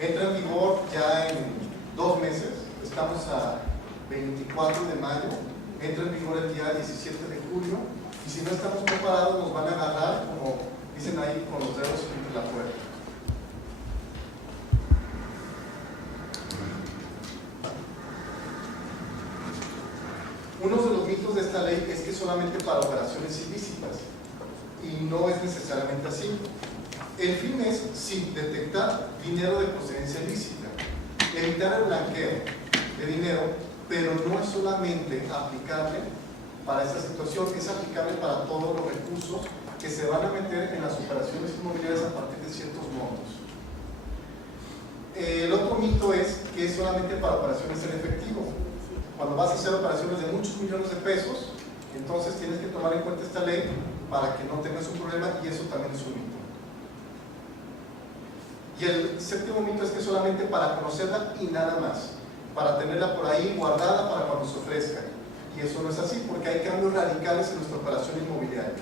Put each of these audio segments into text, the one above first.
Entra en vigor ya en 2 meses, estamos a 24 de mayo, entra en vigor el día 17 de julio, y si no estamos preparados nos van a agarrar, como dicen ahí, con los dedos entre la puerta. Uno de los mitos de esta ley es que solamente para operaciones ilícitas, y no es necesariamente así. El fin es, sí, detectar dinero de procedencia ilícita, evitar el blanqueo de dinero, pero no es solamente aplicable para esta situación, es aplicable para todos los recursos que se van a meter en las operaciones inmobiliarias a partir de ciertos montos. El otro mito es que es solamente para operaciones en efectivo. Cuando vas a hacer operaciones de muchos millones de pesos, entonces tienes que tomar en cuenta esta ley para que no tengas un problema, y eso también es un mito. Y el séptimo mito es que solamente para conocerla y nada más, para tenerla por ahí guardada para cuando se ofrezca. Y eso no es así, porque hay cambios radicales en nuestra operación inmobiliaria.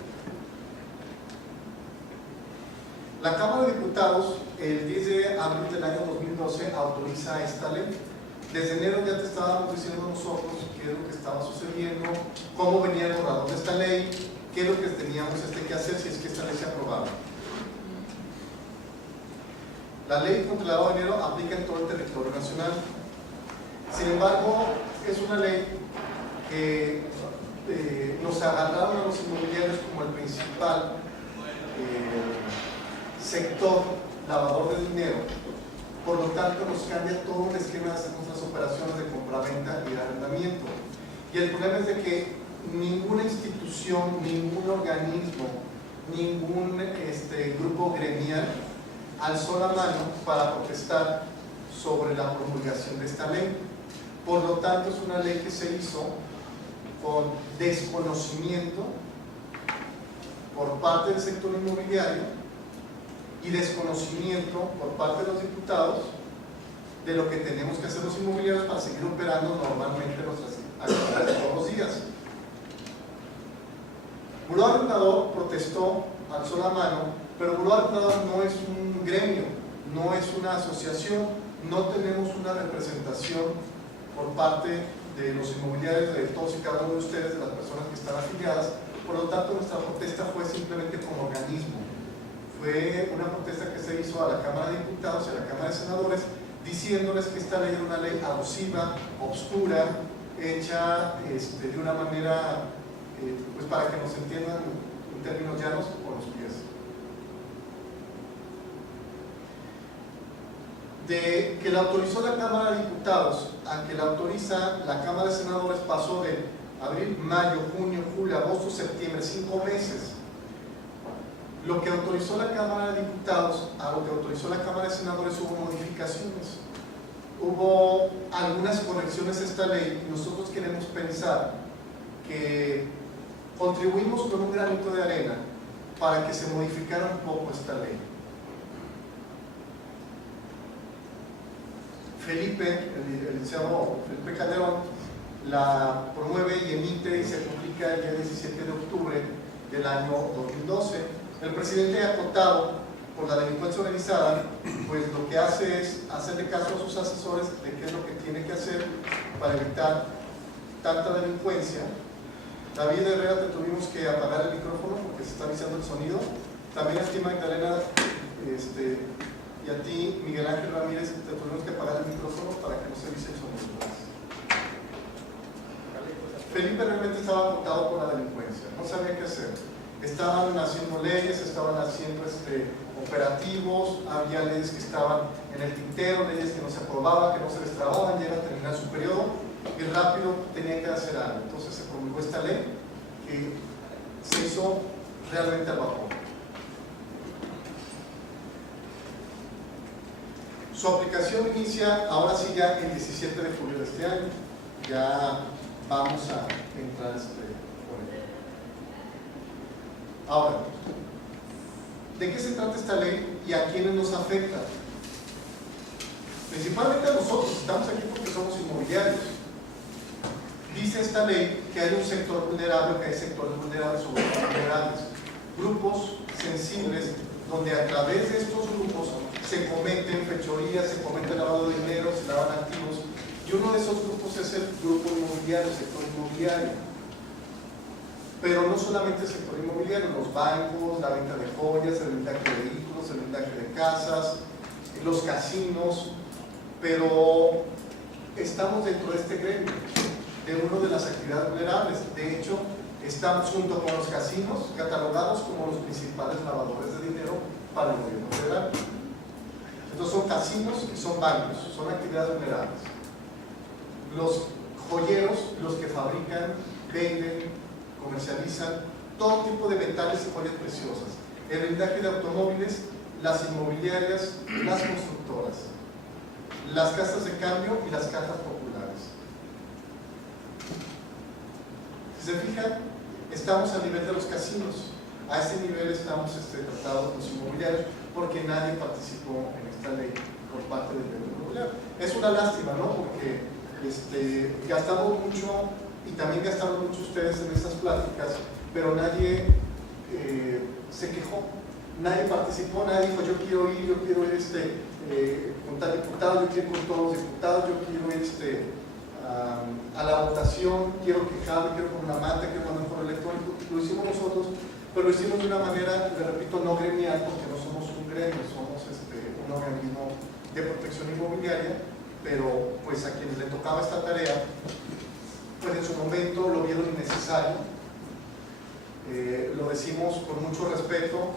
La Cámara de Diputados, el 10 de abril del año 2012, autoriza esta ley. Desde enero ya te estábamos diciendo nosotros qué es lo que estaba sucediendo, cómo venía el borrador de esta ley, qué es lo que teníamos que hacer si es que esta ley se aprobaba. La ley contra el lavado de dinero aplica en todo el territorio nacional. Sin embargo, es una ley que nos agarraron a los inmobiliarios como el principal sector lavador de dinero. Por lo tanto, nos cambia todo el esquema de nuestras operaciones de compraventa y de arrendamiento. Y el problema es de que ninguna institución, ningún organismo, ningún grupo gremial alzó la mano para protestar sobre la promulgación de esta ley. Por lo tanto, es una ley que se hizo con desconocimiento por parte del sector inmobiliario y desconocimiento por parte de los diputados de lo que tenemos que hacer los inmobiliarios para seguir operando normalmente nuestras actividades todos los días. Buró Arrendador protestó, alzó la mano, pero Buró Arrendador no es un gremio, no es una asociación, no tenemos una representación por parte de los inmobiliarios, de todos y cada uno de ustedes, de las personas que están afiliadas. Por lo tanto, nuestra protesta fue simplemente como organismo. Fue una protesta que se hizo a la Cámara de Diputados y a la Cámara de Senadores, diciéndoles que esta ley era una ley abusiva, obscura, hecha de una manera, pues para que nos entiendan en términos llanos, por los pies. De que la autorizó la Cámara de Diputados a que la autoriza la Cámara de Senadores pasó de abril, mayo, junio, julio, agosto, septiembre, 5 meses. Lo que autorizó la Cámara de Diputados a lo que autorizó la Cámara de Senadores hubo modificaciones, hubo algunas correcciones a esta ley, y nosotros queremos pensar que contribuimos con un granito de arena para que se modificara un poco esta ley. El licenciado Felipe Calderón la promueve y emite y se publica el día 17 de octubre del año 2012. El presidente, acotado por la delincuencia organizada, pues lo que hace es hacerle caso a sus asesores de qué es lo que tiene que hacer para evitar tanta delincuencia. David Herrera, te tuvimos que apagar el micrófono porque se está avisando el sonido. También a ti, Magdalena, y a ti, Miguel Ángel Ramírez, te tuvimos que apagar el micrófono para que no se avise el sonido. Felipe realmente estaba agotado por la delincuencia, no sabía qué hacer. Estaban haciendo leyes, estaban haciendo operativos, había leyes que estaban en el tintero, leyes que no se aprobaban, que no se destrababan, ya iba a terminar su periodo y rápido tenía que hacer algo. Entonces se promulgó esta ley que se hizo realmente al vapor. Su aplicación inicia ahora sí ya el 17 de julio de este año. Ya vamos a entrar por ello. Ahora, ¿de qué se trata esta ley y a quiénes nos afecta? Principalmente a nosotros, estamos aquí porque somos inmobiliarios. Dice esta ley que hay un sector vulnerable, que hay sectores vulnerables o vulnerables, grupos sensibles, donde a través de estos grupos se cometen fechorías, se cometen de esos grupos es el grupo inmobiliario, el sector inmobiliario. Pero no solamente el sector inmobiliario, los bancos, la venta de joyas, el blindaje de vehículos, el blindaje de casas, los casinos, pero estamos dentro de este gremio, de una de las actividades vulnerables. De hecho, estamos junto con los casinos catalogados como los principales lavadores de dinero para el gobierno federal. Entonces son casinos y son bancos, son actividades vulnerables. Los joyeros, los que fabrican, venden, comercializan todo tipo de metales y joyas preciosas, el blindaje de automóviles, las inmobiliarias, las constructoras, las casas de cambio y las cajas populares. Si se fijan, estamos a nivel de los casinos, a ese nivel estamos tratados los inmobiliarios, porque nadie participó en esta ley por parte del gobierno inmobiliario. Es una lástima, ¿no? Porque gastamos mucho, y también gastaron mucho ustedes en estas pláticas, pero nadie se quejó, nadie participó, nadie dijo yo quiero ir con tal diputado, yo quiero ir con todos los diputados, yo quiero ir a la votación, quiero quejarme, quiero con una manta, quiero con un correo electrónico. Lo hicimos nosotros, pero lo hicimos de una manera, le repito, no gremial, porque no somos un gremio, somos un organismo de protección inmobiliaria, pero pues a quienes le tocaba esta tarea, pues en su momento lo vieron innecesario. Lo decimos con mucho respeto.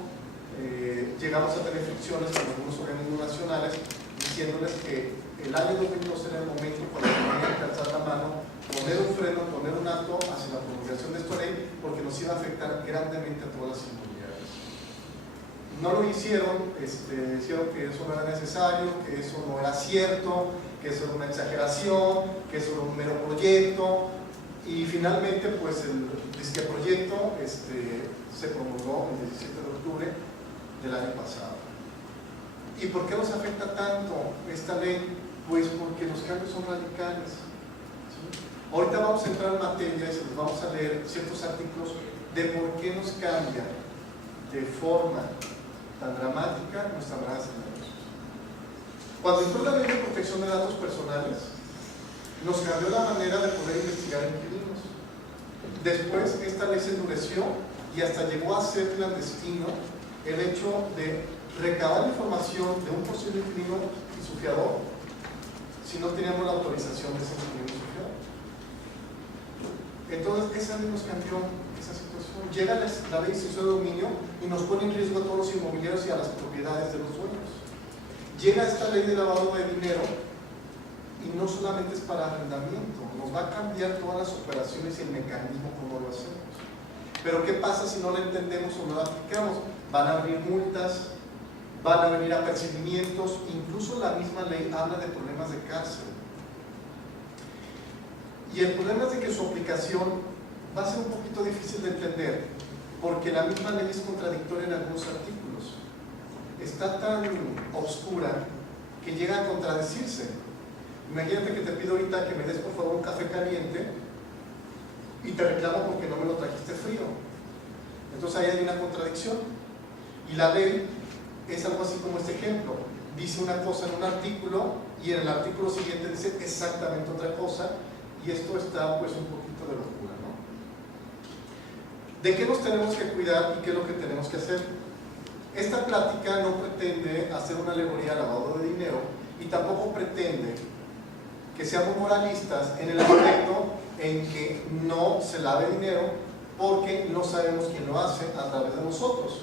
Llegamos a tener fricciones con algunos organismos nacionales diciéndoles que el año 2012 era el momento cuando tenían que alzar la mano, poner un freno, poner un alto hacia la promulgación de esta ley, porque nos iba a afectar grandemente a todas las inmobiliarias. No lo hicieron, dijeron que eso no era necesario, que eso no era cierto, que eso era una exageración, que eso era un mero proyecto, y finalmente pues el disque proyecto se promulgó el 17 de octubre del año pasado. ¿Y por qué nos afecta tanto esta ley? Pues porque los cambios son radicales, ¿sí? Ahorita vamos a entrar en materia y se los vamos a leer ciertos artículos de por qué nos cambia de forma tan dramática nuestra base de datos. Cuando entró la ley de protección de datos personales, nos cambió la manera de poder investigar inquilinos. Después esta ley se endureció y hasta llegó a ser clandestino el hecho de recabar información de un posible inquilino y su fiador si no teníamos la autorización de ese inquilino y su fiador. Entonces esa ley nos cambió esa situación. Llega la ley de extinción de dominio y nos pone en riesgo a todos los inmobiliarios y a las propiedades de los dueños. Llega esta ley de lavado de dinero y no solamente es para arrendamiento, nos va a cambiar todas las operaciones y el mecanismo como lo hacemos. Pero ¿qué pasa si no la entendemos o no la aplicamos? Van a abrir multas, van a venir apercibimientos, incluso la misma ley habla de problemas de cárcel. Y el problema es de que su aplicación va a ser un poquito difícil de entender, porque la misma ley es contradictoria en algunos artículos. Está tan oscura que llega a contradecirse. Imagínate que te pido ahorita que me des por favor un café caliente y te reclamo porque no me lo trajiste frío. Entonces ahí hay una contradicción. Y la ley es algo así como este ejemplo. Dice una cosa en un artículo y en el artículo siguiente dice exactamente otra cosa, y esto está pues un poquito de locura, ¿no? ¿De qué nos tenemos que cuidar y qué es lo que tenemos que hacer? Esta plática no pretende hacer una alegoría al lavado de dinero y tampoco pretende que seamos moralistas en el aspecto en que no se lave dinero porque no sabemos quién lo hace a través de nosotros.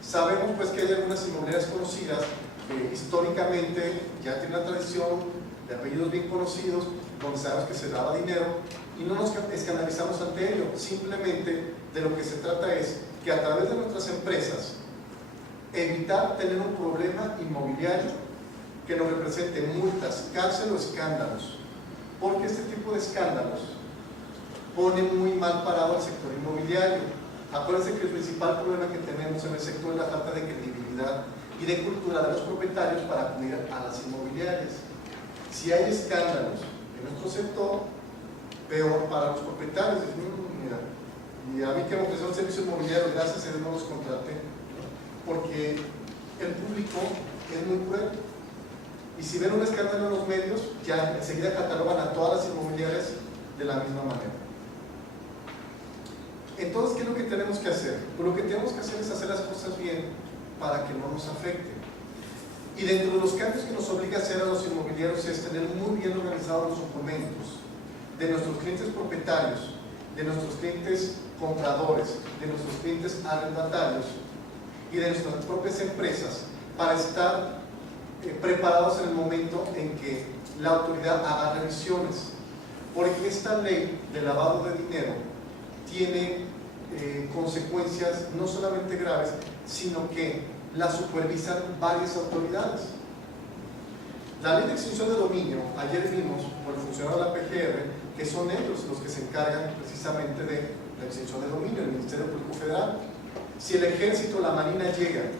Sabemos pues que hay algunas inmobiliarias conocidas que históricamente ya tienen una tradición de apellidos bien conocidos donde sabemos que se lava dinero y no nos escandalizamos ante ello. Simplemente de lo que se trata es que a través de nuestras empresas evitar tener un problema inmobiliario que nos represente multas, cárcel o escándalos, porque este tipo de escándalos pone muy mal parado al sector inmobiliario. Acuérdense que el principal problema que tenemos en el sector es la falta de credibilidad y de cultura de los propietarios para acudir a las inmobiliarias. Si hay escándalos en nuestro sector, peor para los propietarios. Mira, y a mí que me ofreció un servicio inmobiliario, gracias a Dios no los contraté, porque el público es muy cruel. Y si ven un escándalo en los medios, ya enseguida catalogan a todas las inmobiliarias de la misma manera. Entonces, ¿qué es lo que tenemos que hacer? Pues lo que tenemos que hacer es hacer las cosas bien para que no nos afecte. Y dentro de los cambios que nos obliga a hacer a los inmobiliarios es tener muy bien organizados los documentos de nuestros clientes propietarios, de nuestros clientes compradores, de nuestros clientes arrendatarios y de nuestras propias empresas para estar preparados en el momento en que la autoridad haga revisiones. Porque esta ley de lavado de dinero tiene consecuencias no solamente graves, sino que la supervisan varias autoridades. La ley de extinción de dominio, ayer vimos por el funcionario de la PGR, que son ellos los que se encargan precisamente de la extinción de dominio, el Ministerio Público Federal. Si el Ejército o la Marina llegan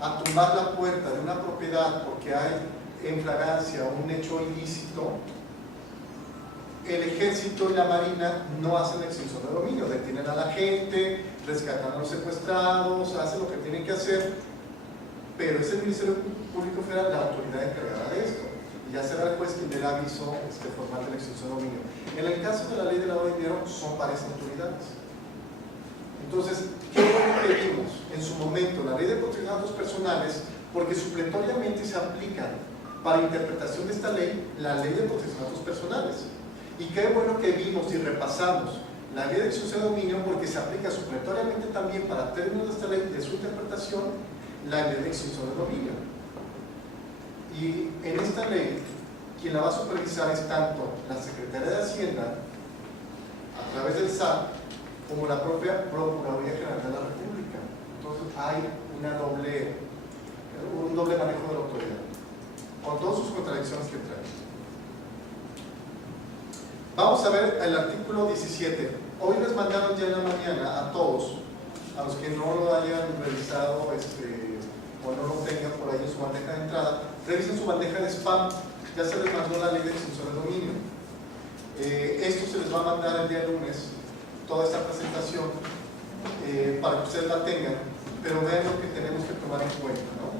a tumbar la puerta de una propiedad porque hay en flagrancia un hecho ilícito, el Ejército y la Marina no hacen la extinción de dominio, detienen a la gente, rescatan a los secuestrados, hacen lo que tienen que hacer, pero es el Ministerio Público Federal la autoridad encargada de esto, y ya será el juez quien dé el aviso formal de la extinción de dominio. En el caso de la ley de lavado de dinero, son varias autoridades. Entonces, ¿qué es lo que vimos en su momento? La ley de protección de datos personales, porque supletoriamente se aplica para interpretación de esta ley la ley de protección de datos personales. Y qué bueno que vimos y repasamos la ley de extinción de dominio, porque se aplica supletoriamente también para términos de esta ley, de su interpretación, la ley de extinción de dominio. Y en esta ley, quien la va a supervisar es tanto la Secretaría de Hacienda, a través del SAT, como la propia Procuraduría General de la República. Entonces hay un doble manejo de la autoridad, con todas sus contradicciones que trae. Vamos a ver el artículo 17. Hoy les mandaron ya en la mañana a todos, a los que no lo hayan revisado o no lo tengan por ahí en su bandeja de entrada, revisen su bandeja de spam. Ya se les mandó la ley de extinción de dominio. Esto se les va a mandar el día lunes, toda esta presentación, para que ustedes la tengan, pero vean lo que tenemos que tomar en cuenta, ¿no?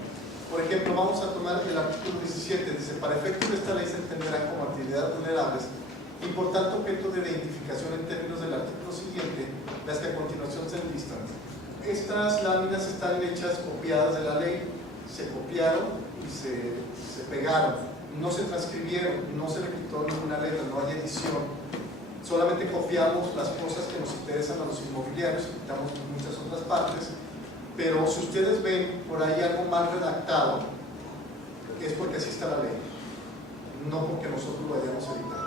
Por ejemplo, vamos a tomar el artículo 17, dice: para efectos de esta ley se entenderán como actividades vulnerables y por tanto objeto de identificación en términos del artículo siguiente, las que a continuación se enlistan. Estas láminas están hechas copiadas de la ley, se copiaron y se pegaron, no se transcribieron, no se le quitó ninguna letra, no hay edición, solamente copiamos las cosas que nos interesan a los inmobiliarios, quitamos muchas otras partes, pero si ustedes ven por ahí algo mal redactado, es porque así está la ley, no porque nosotros lo hayamos editado.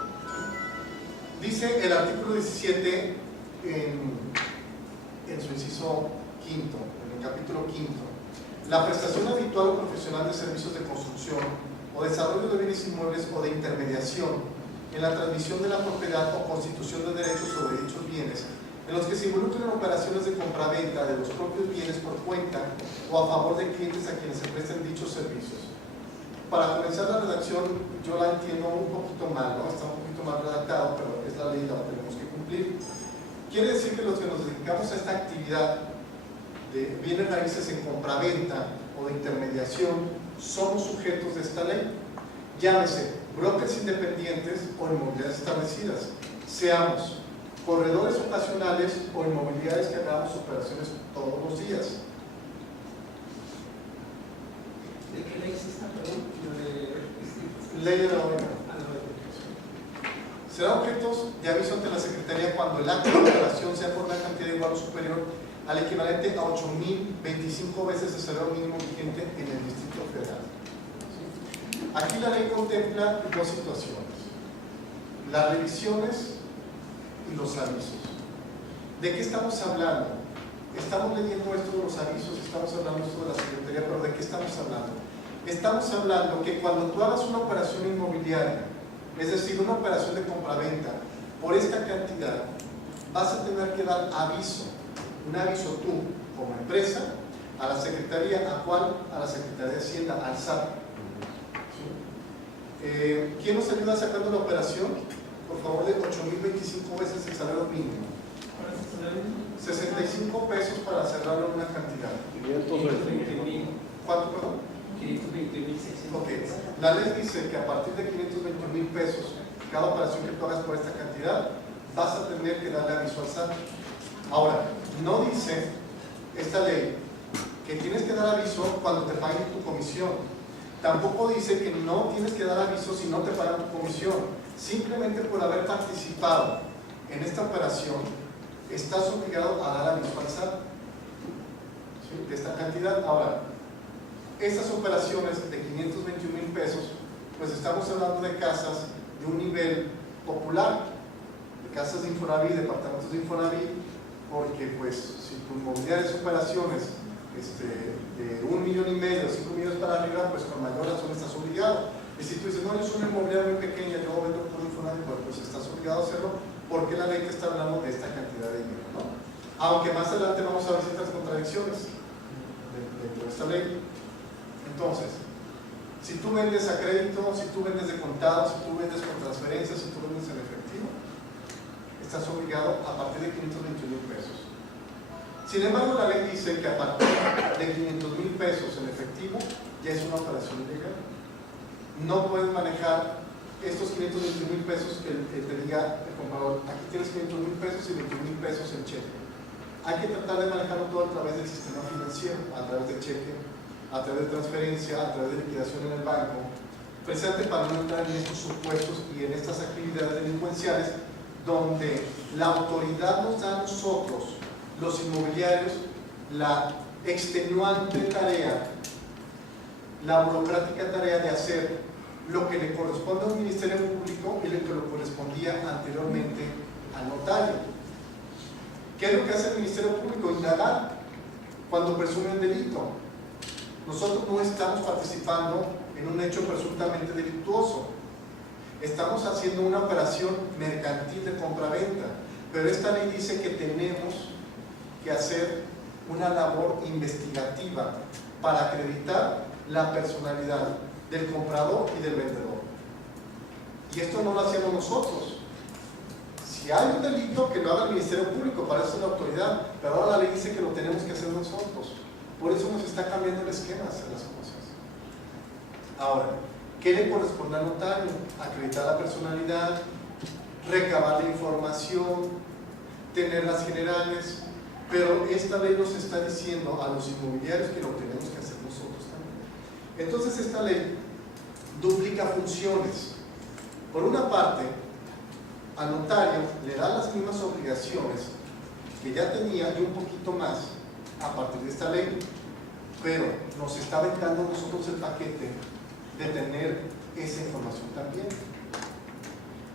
Dice el artículo 17 en su inciso quinto, en el capítulo quinto: la prestación habitual o profesional de servicios de construcción o desarrollo de bienes inmuebles o de intermediación en la transmisión de la propiedad o constitución de derechos sobre dichos bienes, en los que se involucren operaciones de compraventa de los propios bienes por cuenta o a favor de clientes a quienes se presten dichos servicios. Para comenzar la redacción, yo la entiendo un poquito mal, ¿no? Está un poquito mal redactado, pero es la ley, la tenemos que cumplir. Quiere decir que los que nos dedicamos a esta actividad de bienes raíces en compraventa o de intermediación somos sujetos de esta ley. Llámese brokers independientes o inmobiliarias establecidas, seamos corredores ocasionales o inmobiliarias que hagamos operaciones todos los días. ¿De qué ley se está hablando? Ley de la OEA. Será objetos de aviso ante la Secretaría cuando el acto de operación sea por una cantidad igual o superior al equivalente a 8.025 veces el salario mínimo vigente en el Distrito Federal. Aquí la ley contempla dos situaciones: las revisiones y los avisos. ¿De qué estamos hablando? Estamos leyendo esto de los avisos, estamos hablando esto de la Secretaría, pero ¿de qué estamos hablando? Estamos hablando que cuando tú hagas una operación inmobiliaria, es decir, una operación de compraventa, por esta cantidad, vas a tener que dar aviso, un aviso tú, como empresa, a la Secretaría, ¿a cuál? A la Secretaría de Hacienda, al SAT. ¿Sí? ¿Quién nos ayuda sacando la operación? Por favor, de 8.025 veces el salario mínimo. 65 pesos para cerrarlo en una cantidad. 520.000. ¿Cuánto, perdón? 520.600. Ok, la ley dice que a partir de 520,000 pesos, cada operación que tú hagas por esta cantidad, vas a tener que darle aviso al SAT. Ahora, no dice esta ley que tienes que dar aviso cuando te paguen tu comisión. Tampoco dice que no tienes que dar aviso si no te pagan tu comisión. Simplemente por haber participado en esta operación, estás obligado a dar aviso al SAT, ¿sí?, de esta cantidad. Ahora, estas operaciones de 521,000 pesos, pues estamos hablando de casas de un nivel popular, de casas de Infonavit, departamentos de Infonavit, porque pues si tu inmobiliaria es operaciones de 1,5 millones, 5 millones para arriba, pues con mayor razón estás obligado. Y si tú dices, no, es una inmobiliaria muy pequeña, yo vendo por Infonavit, pues estás obligado a hacerlo, porque la ley te está hablando de esta cantidad de dinero, ¿no? Aunque más adelante vamos a ver ciertas contradicciones dentro de esta ley. Entonces, si tú vendes a crédito, si tú vendes de contado, si tú vendes con transferencias, si tú vendes en efectivo, estás obligado a partir de 521,000 pesos. Sin embargo, la ley dice que a partir de 500,000 pesos en efectivo ya es una operación ilegal. No puedes manejar estos 521,000 pesos que te diga el comprador, aquí tienes 500,000 pesos y 21,000 pesos en cheque. Hay que tratar de manejarlo todo a través del sistema financiero, a través de cheque, a través de transferencia, a través de liquidación en el banco, precisamente para no entrar en estos supuestos y en estas actividades delincuenciales donde la autoridad nos da a nosotros, los inmobiliarios, la extenuante tarea, la burocrática tarea de hacer lo que le corresponde a un ministerio público y lo que le correspondía anteriormente al notario. ¿Qué es lo que hace el ministerio público? Indagar cuando presume un delito. Nosotros no estamos participando en un hecho presuntamente delictuoso. Estamos haciendo una operación mercantil de compra-venta, pero esta ley dice que tenemos que hacer una labor investigativa para acreditar la personalidad del comprador y del vendedor. Y esto no lo hacemos nosotros. Si hay un delito, que lo haga el Ministerio Público, para eso es la autoridad, pero ahora la ley dice que lo tenemos que hacer nosotros. Por eso nos está cambiando el esquema de hacer las cosas. Ahora, ¿qué le corresponde al notario? Acreditar la personalidad, recabar la información, tener las generales, pero esta ley nos está diciendo a los inmobiliarios que lo tenemos que hacer nosotros también. Entonces esta ley duplica funciones. Por una parte, al notario le da las mismas obligaciones que ya tenía y un poquito más a partir de esta ley, pero nos está aventando a nosotros el paquete de tener esa información también.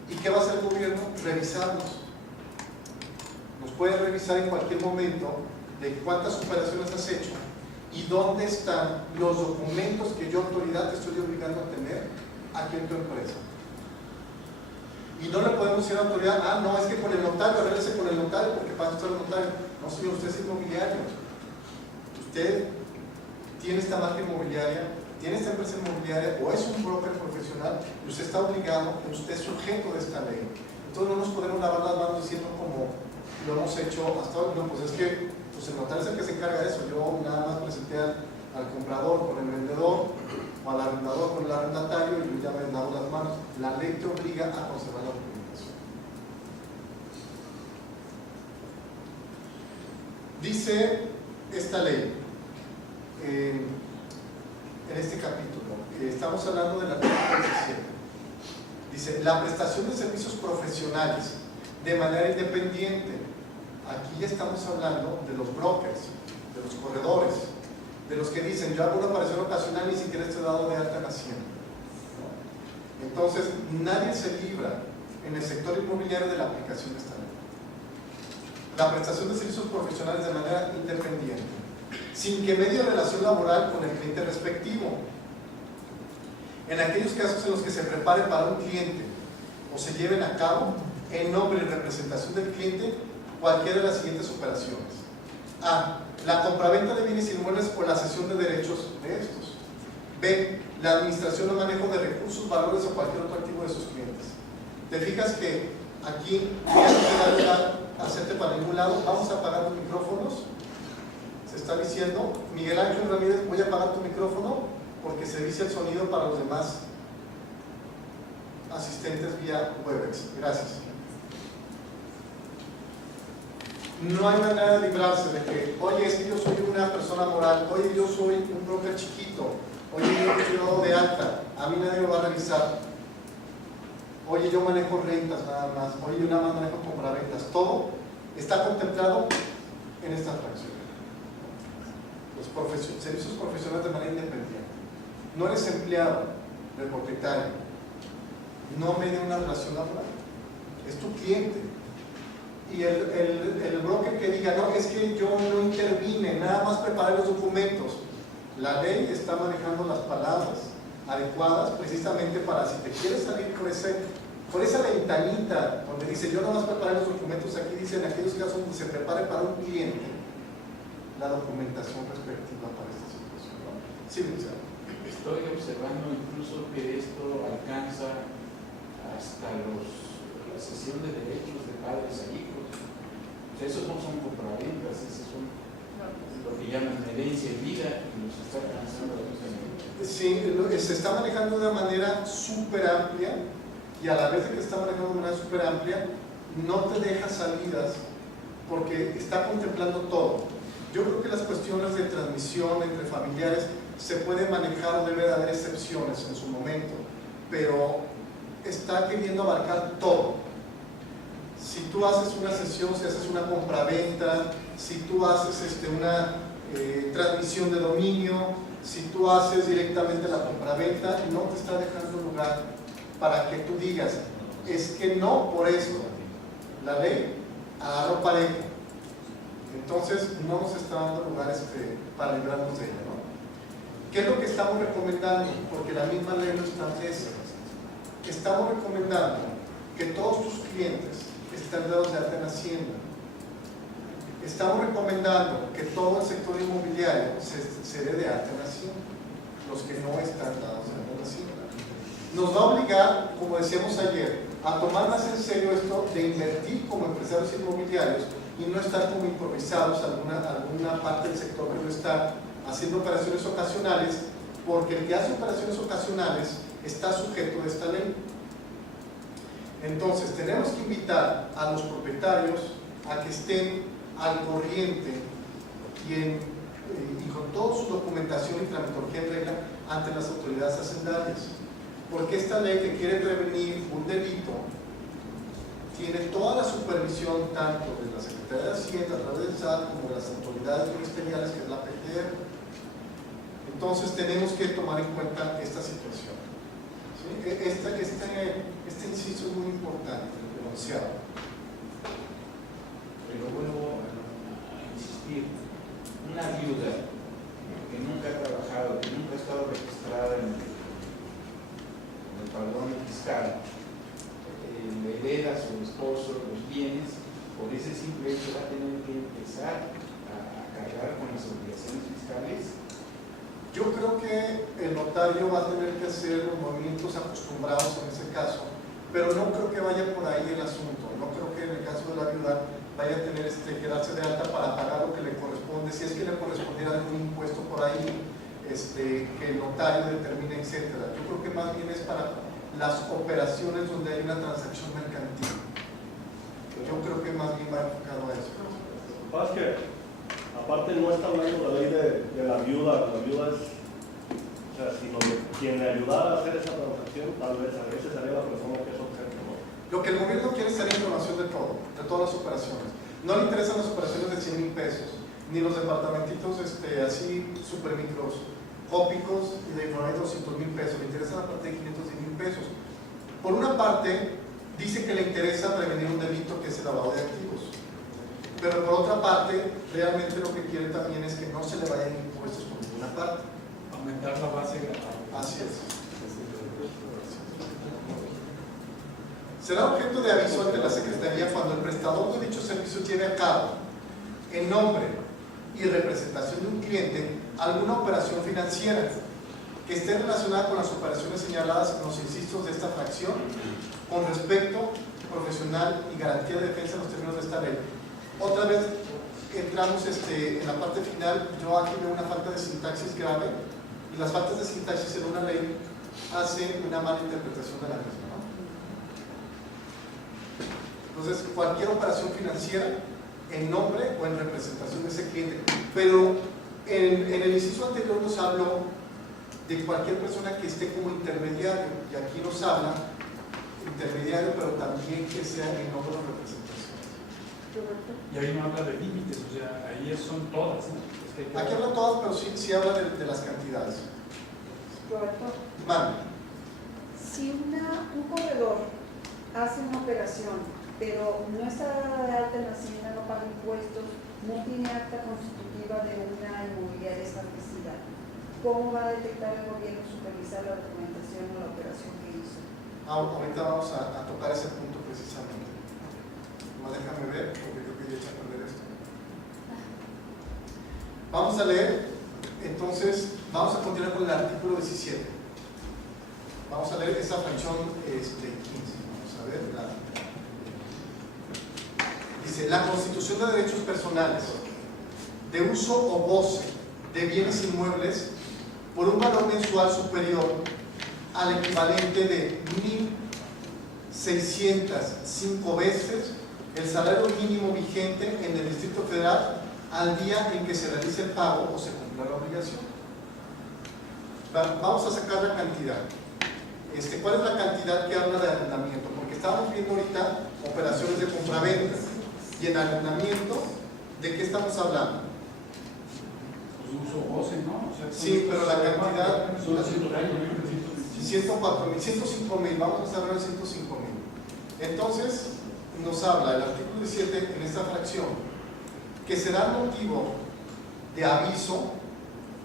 ¿Y qué va a hacer el gobierno? Revisarnos. Nos puede revisar en cualquier momento de cuántas operaciones has hecho y dónde están los documentos que yo, autoridad, te estoy obligando a tener aquí en tu empresa. Y no le podemos decir a la autoridad, ah, no, es que con el notario, arréglese con el notario, porque para eso está el notario. No, señor, usted es inmobiliario. Usted tiene esta marca inmobiliaria, tiene esta empresa inmobiliaria o es un broker profesional y usted está obligado, usted es sujeto de esta ley. Entonces no nos podemos lavar las manos diciendo como lo hemos hecho hasta hoy. No, pues es que pues el notario es el que se encarga de eso. Yo nada más presenté al comprador con el vendedor o al arrendador con el arrendatario y yo ya me lavo las manos. La ley te obliga a conservar la documentación. Dice esta ley en este capítulo, estamos hablando del artículo 17, dice, la prestación de servicios profesionales de manera independiente. Aquí ya estamos hablando de los brokers, de los corredores, de los que dicen, yo hago una operación ocasional, ni siquiera estoy dado de alta en Hacienda. Entonces, nadie se libra en el sector inmobiliario de la aplicación de esta ley. La prestación de servicios profesionales de manera independiente, sin que medie relación laboral con el cliente respectivo. En aquellos casos en los que se prepare para un cliente o se lleven a cabo en nombre y representación del cliente cualquiera de las siguientes operaciones. A. La compraventa de bienes inmuebles o la cesión de derechos de estos. B. La administración o manejo de recursos, valores o cualquier otro activo de sus clientes. Te fijas que aquí ya no te da hacerte para ningún lado. Vamos a apagar los micrófonos. Se está diciendo, Miguel Ángel Ramírez, voy a apagar tu micrófono porque se dice el sonido para los demás asistentes vía Webex. Gracias. No hay manera de librarse de que, oye, es que yo soy una persona moral, oye, yo soy un broker chiquito, oye, yo estoy dado de alta, a mí nadie lo va a revisar, oye, yo manejo rentas nada más, oye, yo nada más manejo compraventas. Todo está contemplado en esta fracción. Los servicios profesionales de manera independiente. No eres empleado del propietario, no media una relación laboral, es tu cliente. Y el broker que diga, no, es que yo no intervine, nada más preparé los documentos. La ley está manejando las palabras adecuadas precisamente para, si te quieres salir por esa ventanita donde dice yo nada más preparé los documentos, aquí dicen en aquellos casos donde se prepare para un cliente la documentación respectiva para esta situación, ¿no? Sí, Luciano. Estoy observando incluso que esto alcanza hasta la cesión de derechos de padres a hijos. O sea, esos no son compraventas, esos son lo que llaman herencia y vida, y nos está alcanzando la cosa. Sí, se está manejando de una manera súper amplia, y a la vez de que se está manejando de una manera súper amplia, no te deja salidas porque está contemplando todo. Yo creo que las cuestiones de transmisión entre familiares se puede manejar o debe de haber excepciones en su momento, pero está queriendo abarcar todo. Si tú haces una sesión, si haces una compraventa, si tú haces una transmisión de dominio, si tú haces directamente la compraventa, no te está dejando lugar para que tú digas, es que no por esto. La ley agarró parejo. Entonces no nos está dando lugar para librarnos de ella, ¿no? ¿Qué es lo que estamos recomendando? Porque la misma ley lo establece. Estamos recomendando que todos tus clientes estén dados de alta en Hacienda. Estamos recomendando que todo el sector inmobiliario se dé de alta en Hacienda, los que no están dados de alta en Hacienda. Nos va a obligar, como decíamos ayer, a tomar más en serio esto de invertir como empresarios inmobiliarios y no estar como improvisados alguna parte del sector que no está haciendo operaciones ocasionales, porque el que hace operaciones ocasionales está sujeto a esta ley. Entonces tenemos que invitar a los propietarios a que estén al corriente y con toda su documentación y tramitología en regla ante las autoridades hacendarias, porque esta ley que quiere prevenir un delito tiene toda la supervisión tanto de la Secretaría de Hacienda a través del SAT como de las autoridades ministeriales, que es la PGR. Entonces tenemos que tomar en cuenta esta situación, ¿sí? Este inciso es muy importante, el enunciado. Pero vuelvo a insistir, una viuda que nunca ha trabajado, que nunca ha estado registrada en el padrón fiscal, le hereda a su esposo los bienes, por ese simple hecho va a tener que empezar a cargar con las obligaciones fiscales. Yo creo que el notario va a tener que hacer los movimientos acostumbrados en ese caso, pero no creo que vaya por ahí el asunto. No creo que en el caso de la viuda vaya a tener que darse de alta para pagar lo que le corresponde, si es que le correspondiera algún impuesto por ahí, que el notario determine, etcétera. Yo creo que más bien es para las operaciones donde hay una transacción mercantil. Yo creo que más bien va enfocado a eso. Lo que pasa es que, aparte, no está hablando la ley de la viuda es, o sea, sino de quien le ayudara a hacer esa transacción, tal vez a veces sería la persona que es objeto, ¿no? Lo que el gobierno quiere es tener información de todo, de todas las operaciones. No le interesan las operaciones de 100,000 pesos, ni los departamentitos así super micros, cópicos y de 200,000 pesos. Le interesa la parte de 510,000 pesos. Por una parte, dice que le interesa prevenir un delito que es el lavado de activos. Pero por otra parte, realmente lo que quiere también es que no se le vayan impuestos por ninguna parte. Aumentar la base gravable. Así es. Será objeto de aviso ante la Secretaría cuando el prestador de dichos servicios lleve a cabo, en nombre y representación de un cliente, alguna operación financiera que esté relacionada con las operaciones señaladas en los incisos de esta fracción, con respecto profesional y garantía de defensa en los términos de esta ley. Otra vez entramos en la parte final. Yo aquí veo una falta de sintaxis grave. y las faltas de sintaxis en una ley hacen una mala interpretación de la misma, ¿no? Entonces, cualquier operación financiera en nombre o en representación de ese cliente. Pero en el inciso anterior nos habló de cualquier persona que esté como intermediario, y aquí nos habla intermediario, pero también que sea en nombre o representación. Y ahí no habla de límites, o sea, ahí son todas, ¿no? Es que Aquí habla todas, pero sí habla de las cantidades. Roberto, Mande. si un corredor hace una operación, pero no está dada de alta en la hacienda, no paga impuestos, no tiene acta constitutiva de una inmobiliaria establecida, ¿cómo va a detectar el gobierno supervisar la documentación o la operación que hizo? Ahorita vamos a tocar ese punto precisamente. Nomás déjame ver, porque creo que ya eché a perder esto. Vamos a leer, entonces, vamos a continuar con el artículo 17. Vamos a leer esa fracción 15. Vamos a ver. Dice, la constitución de derechos personales de uso o goce de bienes inmuebles por un valor mensual superior al equivalente de 1.605 veces el salario mínimo vigente en el Distrito Federal al día en que se realice el pago o se cumpla la obligación. Vamos a sacar la cantidad. ¿Cuál es la cantidad que habla de arrendamiento? Porque estábamos viendo ahorita operaciones de compraventa. Y en arrendamiento, ¿de qué estamos hablando? pues, uso goce, ¿no? O sea, Sí, pero la cantidad, son 104.000, 105.000, vamos a hablar de 105.000. Entonces, nos habla el artículo 17 en esta fracción, que será motivo de aviso,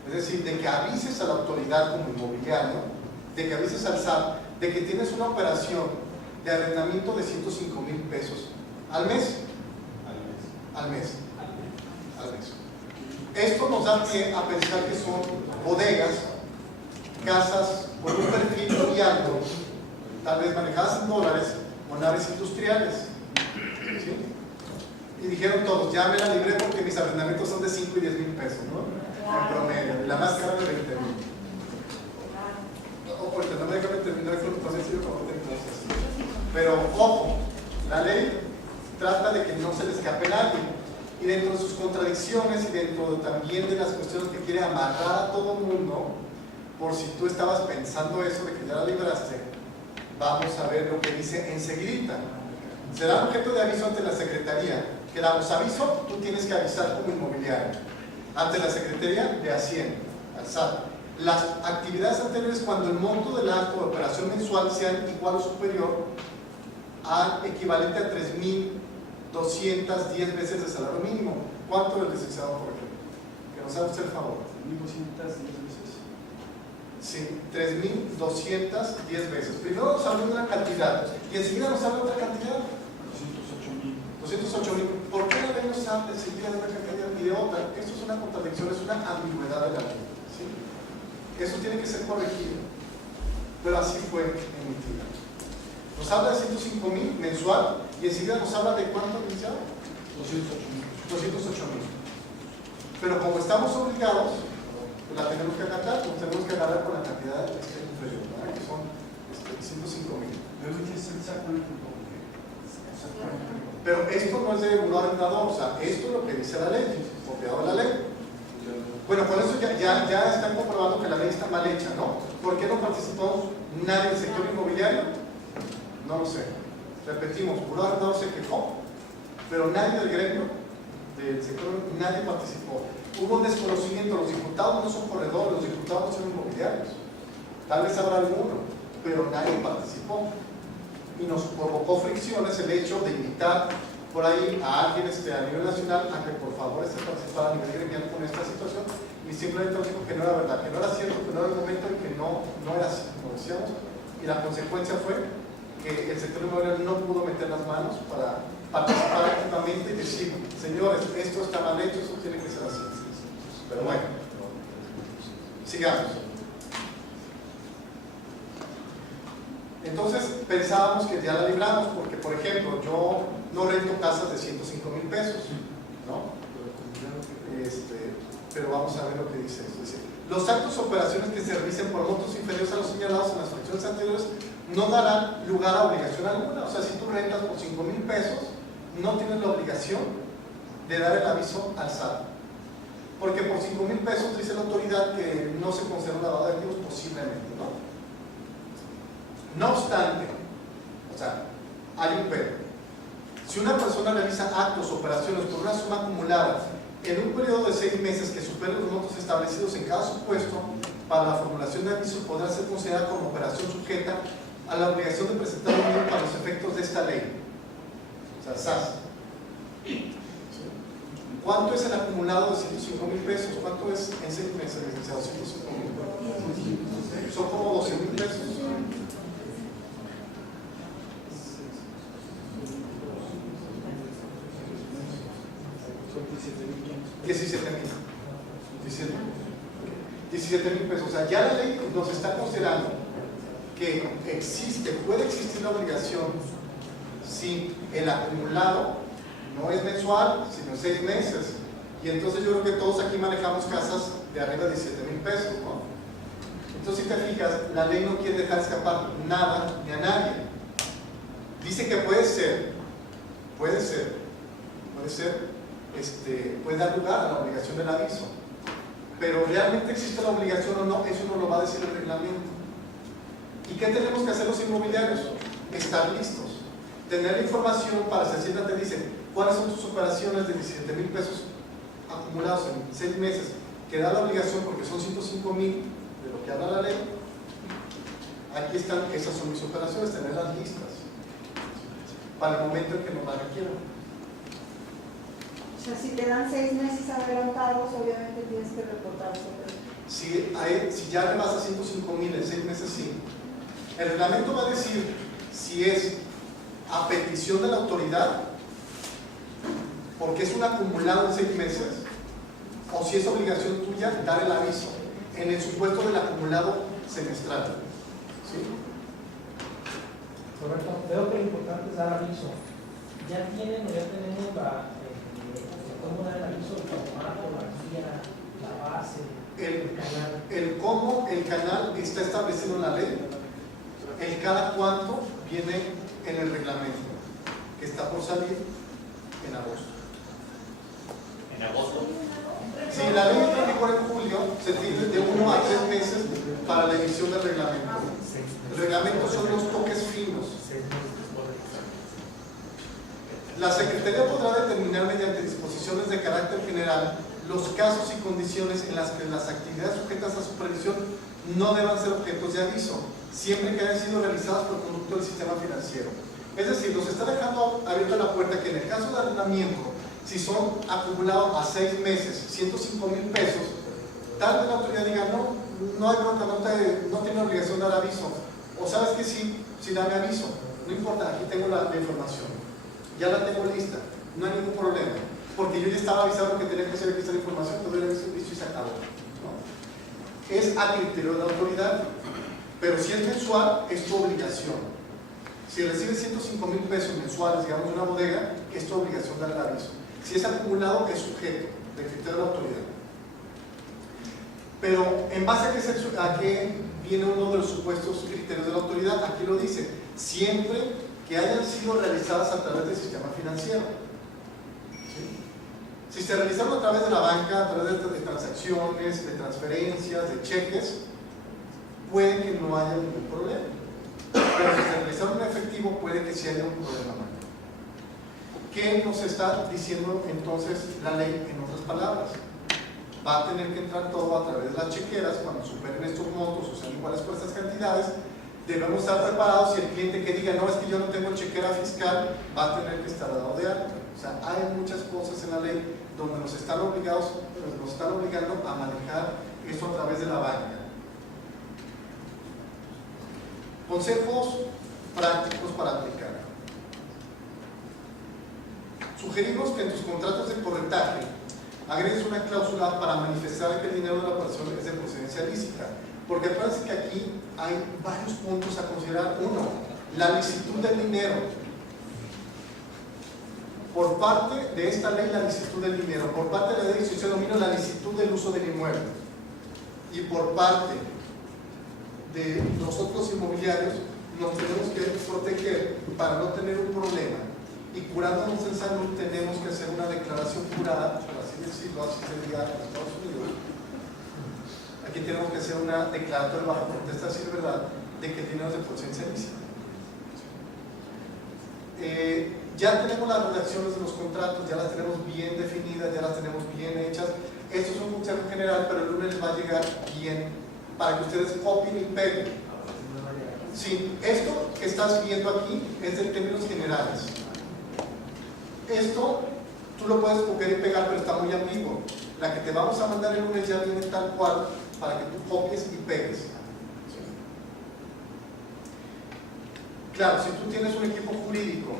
es decir, de que avises a la autoridad como inmobiliario, de que avises al SAT, de que tienes una operación de arrendamiento de 105.000 pesos al mes. Al mes. Esto nos da pie a pensar que son bodegas, casas con un perfil muy alto, tal vez manejadas en dólares o naves industriales. ¿Sí? Y dijeron todos, ya me la libré porque mis arrendamientos son de 5 y 10 mil pesos, ¿no? En promedio, la más cara de 20 mil. Ahorita no me dejan terminar el proceso como entonces. Pero ojo, la ley trata de que no se le escape nadie, y dentro de sus contradicciones y dentro también de las cuestiones que quiere amarrar a todo el mundo, por si tú estabas pensando eso de que ya la libraste, vamos a ver lo que dice enseguida. Será objeto de aviso ante la Secretaría, que damos aviso, tú tienes que avisar como inmobiliario, ante la Secretaría de Hacienda, al SAT. Las actividades anteriores, cuando el monto del acto de operación mensual sea igual o superior al equivalente a 3.210 veces de salario mínimo. ¿Cuánto el licenciado Jorge? Que nos haga usted el favor. 1.210 veces. Sí, 3.210 veces. Primero nos habla de una cantidad y enseguida nos habla de otra cantidad. 208.000. ¿Por qué la ley nos habla enseguida de una cantidad y de otra? Esto es una contradicción, es una ambigüedad de la ley. ¿Sí? Eso tiene que ser corregido. Pero así fue emitida. Nos habla de 105.000 mensual y enseguida nos habla de cuánto iniciado. 208.000. Pero como estamos obligados, pues la tenemos que acatar, pues tenemos que agarrar con la cantidad inferior, ¿verdad? Que son 105.000. Pero es exactamente lo que. Pero esto no es de un arrendador, o sea, esto es lo que dice la ley, copiado de la ley. Bueno, con eso ya están comprobando que la ley está mal hecha, ¿no? ¿Por qué no participó nadie del sector inmobiliario? No lo sé. Repetimos, un arrendador se quejó, pero nadie del gremio, del sector, nadie participó. Hubo un desconocimiento, los diputados no son corredores, los diputados no son inmobiliarios. Tal vez habrá alguno, pero nadie participó. Y nos provocó fricciones el hecho de invitar por ahí a alguien a nivel nacional a que por favor participara a nivel gremial con esta situación, y simplemente nos dijo que no era verdad, que no era cierto, que no era el momento y que no era así, como decíamos, y la consecuencia fue que el sector inmobiliario no pudo meter las manos para participar activamente y decir, señores, esto está mal hecho, esto tiene que ser así. Pero bueno, sigamos. Entonces pensábamos que ya la libramos porque, por ejemplo, yo no rento casas de 105.000 pesos, ¿no? Pero vamos a ver lo que dice esto. Dice, Los actos o operaciones que se realicen por montos inferiores a los señalados en las fracciones anteriores no darán lugar a obligación alguna. O sea, si tú rentas por 5,000 pesos, no tienes la obligación de dar el aviso al SAT. Porque por 5,000 pesos dice la autoridad que no se considera lavado de activos, posiblemente, ¿no? No obstante, o sea, hay un pero. Si una persona realiza actos o operaciones por una suma acumulada en un periodo de 6 meses que supere los montos establecidos en cada supuesto, para la formulación de aviso podrá ser considerada como operación sujeta a la obligación de presentar un libro para los efectos de esta ley. O sea, SAS. ¿Cuánto es el acumulado de 105,000 pesos? ¿Cuánto es en 6 meses, licenciado? 105,000. Son como 12,000 pesos. Son 17,500. 17,000 pesos. O sea, ya la ley nos está considerando que puede existir la obligación si el acumulado no es mensual, sino 6 meses. Y entonces yo creo que todos aquí manejamos casas de arriba de 17,000 pesos, ¿no? Entonces, si te fijas, la ley no quiere dejar escapar nada ni a nadie. Dice que puede dar lugar a la obligación del aviso. Pero realmente existe la obligación o no, eso no lo va a decir el reglamento. ¿Y qué tenemos que hacer los inmobiliarios? Estar listos. Tener la información para si Hacienda te dice cuáles son tus operaciones de 17,000 pesos acumulados en 6 meses, que da la obligación porque son 105,000 de lo que habla la ley. Aquí están, esas son mis operaciones, tenerlas listas para el momento en que nos las requieran. O sea, si te dan 6 meses adelantados, obviamente tienes que reportar sobre eso. Si ya rebasa 105,000 en 6 meses, sí. El reglamento va a decir si es a petición de la autoridad, porque es un acumulado en 6 meses, o si es obligación tuya dar el aviso, en el supuesto del acumulado semestral. ¿Sí? Roberto, veo que lo importante es dar aviso. ¿Ya tienen o ya tenemos cómo dar el aviso, el formato, la guía, la base, el canal? El cómo, el canal está establecido en la ley. El cada cuánto viene en el reglamento, que está por salir en agosto. ¿En agosto? Si la ley entra en vigor en julio, se tiene de 1 a 3 meses para la emisión del reglamento. El reglamento son los toques finos. La Secretaría podrá determinar mediante disposiciones de carácter general los casos y condiciones en las que las actividades sujetas a supervisión no deban ser objetos de aviso, siempre que hayan sido realizadas por conducto del sistema financiero. Es decir, nos está dejando abierta la puerta que en el caso de arrendamiento, si son acumulados a 6 meses, 105,000 pesos, tal vez la autoridad diga, no hay bronca, no tiene obligación de dar aviso. O sabes que sí dame aviso, no importa, aquí tengo la información, ya la tengo lista, no hay ningún problema, porque yo ya estaba avisado que tenía que hacer esta información, todo el servicio y se acabó, ¿no? Es a criterio de la autoridad, pero si es mensual, es tu obligación. Si recibes 105,000 pesos mensuales, digamos, de una bodega, es tu obligación dar el aviso. Si es acumulado, es sujeto del criterio de la autoridad. Pero, ¿en base a qué viene uno de los supuestos criterios de la autoridad? Aquí lo dice, siempre que hayan sido realizadas a través del sistema financiero. ¿Sí? Si se realizaron a través de la banca, a través de transacciones, de transferencias, de cheques, puede que no haya ningún problema. Pero si se realizaron en efectivo, puede que sí haya un problema mayor. ¿Qué nos está diciendo entonces la ley en otras palabras? Va a tener que entrar todo a través de las chequeras cuando superen estos montos o sean iguales por estas cantidades. Debemos estar preparados y el cliente que diga, no, es que yo no tengo chequera fiscal, va a tener que estar dado de alta. O sea, hay muchas cosas en la ley donde nos están obligando a manejar esto a través de la banca. Consejos prácticos para aplicar. Sugerimos que en tus contratos de corretaje agregues una cláusula para manifestar que el dinero de la persona es de procedencia lícita, porque parece que aquí hay varios puntos a considerar. Uno, la licitud del dinero. Por parte de esta ley, la licitud del dinero. Por parte de la ley se denomina la licitud del uso del inmueble. y por parte de nosotros inmobiliarios nos tenemos que proteger para no tener un problema, y curándonos en salud tenemos que hacer una declaración jurada, por así decirlo, así se diga en Estados Unidos. Aquí tenemos que hacer una declaratoria bajo protesta de verdad de que el dinero es de procedencia ilícita. Ya tenemos las redacciones de los contratos, ya las tenemos bien definidas, ya las tenemos bien hechas. Esto es un consejo general, pero el lunes les va a llegar bien para que ustedes copien y peguen. Sí, esto que estás viendo aquí es de términos generales. Esto tú lo puedes copiar y pegar, pero está muy ambiguo. La que te vamos a mandar el lunes ya viene tal cual para que tú copies y pegues. Claro, si tú tienes un equipo jurídico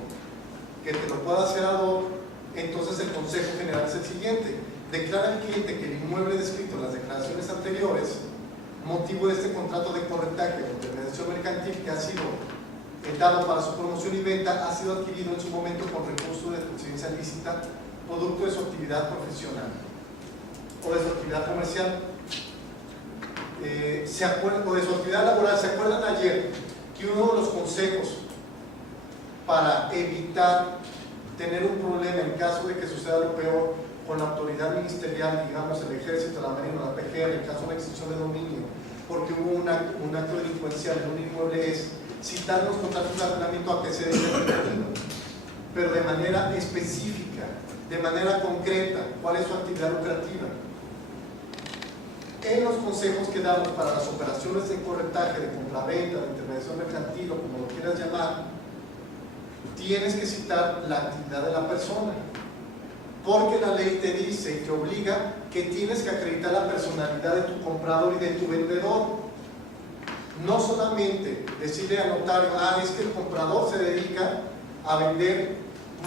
que te lo pueda hacer ad hoc, entonces el consejo general es el siguiente: declara al cliente que el inmueble descrito en las declaraciones anteriores, motivo de este contrato de corretaje o intermediación mercantil que ha sido dado para su promoción y venta, ha sido adquirido en su momento con recurso de procedencia lícita, producto de su actividad profesional o de su actividad comercial, o de su actividad laboral. ¿Se acuerdan ayer que uno de los consejos para evitar tener un problema en caso de que suceda lo peor con la autoridad ministerial, digamos el ejército, la marina, la PGR, en caso de una extinción de dominio, porque hubo un acto delincuencial en un inmueble, es citar los contratos de arrendamiento a que se dedica el arrendamiento, pero de manera específica, de manera concreta, cuál es su actividad lucrativa. En los consejos que damos para las operaciones de corretaje, de compraventa, de intermediación mercantil o como lo quieras llamar, tienes que citar la actividad de la persona, porque la ley te dice y te obliga que tienes que acreditar la personalidad de tu comprador y de tu vendedor. No solamente decirle al notario, es que el comprador se dedica a vender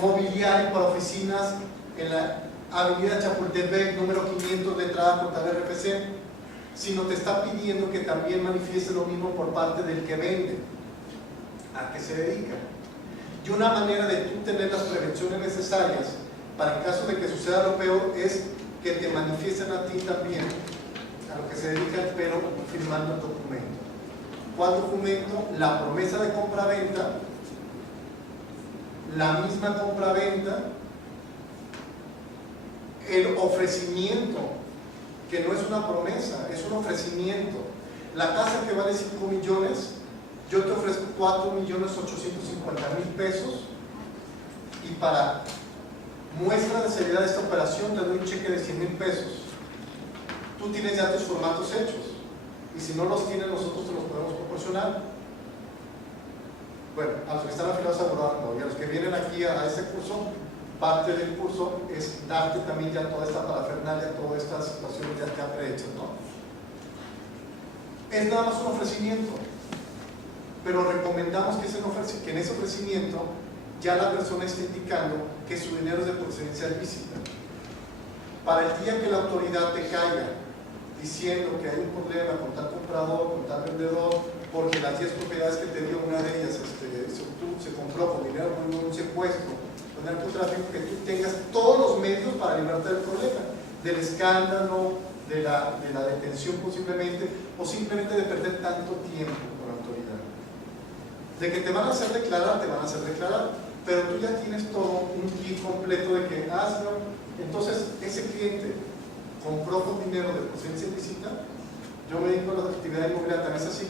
mobiliario para oficinas en la avenida Chapultepec, número 500 de entrada Portal RFC, sino te está pidiendo que también manifieste lo mismo por parte del que vende, a qué se dedica. Y una manera de tú tener las prevenciones necesarias para en caso de que suceda lo peor es que te manifiesten a ti también a lo que se dedican, pero firmando el documento. ¿Cuál documento? La promesa de compraventa, la misma compraventa, el ofrecimiento, que no es una promesa, es un ofrecimiento. La casa que vale 5 millones, yo te ofrezco 4.850.000 pesos, y para muestra de seriedad de esta operación te doy un cheque de 100.000 pesos. Tú tienes ya tus formatos hechos, y si no los tienes nosotros te los podemos proporcionar. Bueno, a los que están afiliados a Burano y a los que vienen aquí a este curso, parte del curso es darte también ya toda esta parafernalia, todas estas situaciones ya están prehechas, ¿no? Es nada más un ofrecimiento, pero recomendamos que en ese ofrecimiento ya la persona esté indicando que su dinero es de procedencia ilícita. Para el día que la autoridad te caiga diciendo que hay un problema con tal comprador, con tal vendedor, porque las 10 propiedades que te dio, una de ellas se compró con dinero por un secuestro, con narcotráfico, que tú tengas todos los medios para librarte del problema, del escándalo, de la detención posiblemente, o simplemente de perder tanto tiempo con la autoridad. De que te van a hacer declarar, te van a hacer declarar, pero tú ya tienes todo un kit completo de que hazlo. Entonces ese cliente compró con dinero de procedencia ilícita. Yo me dedico a la actividad inmobiliaria, tan es así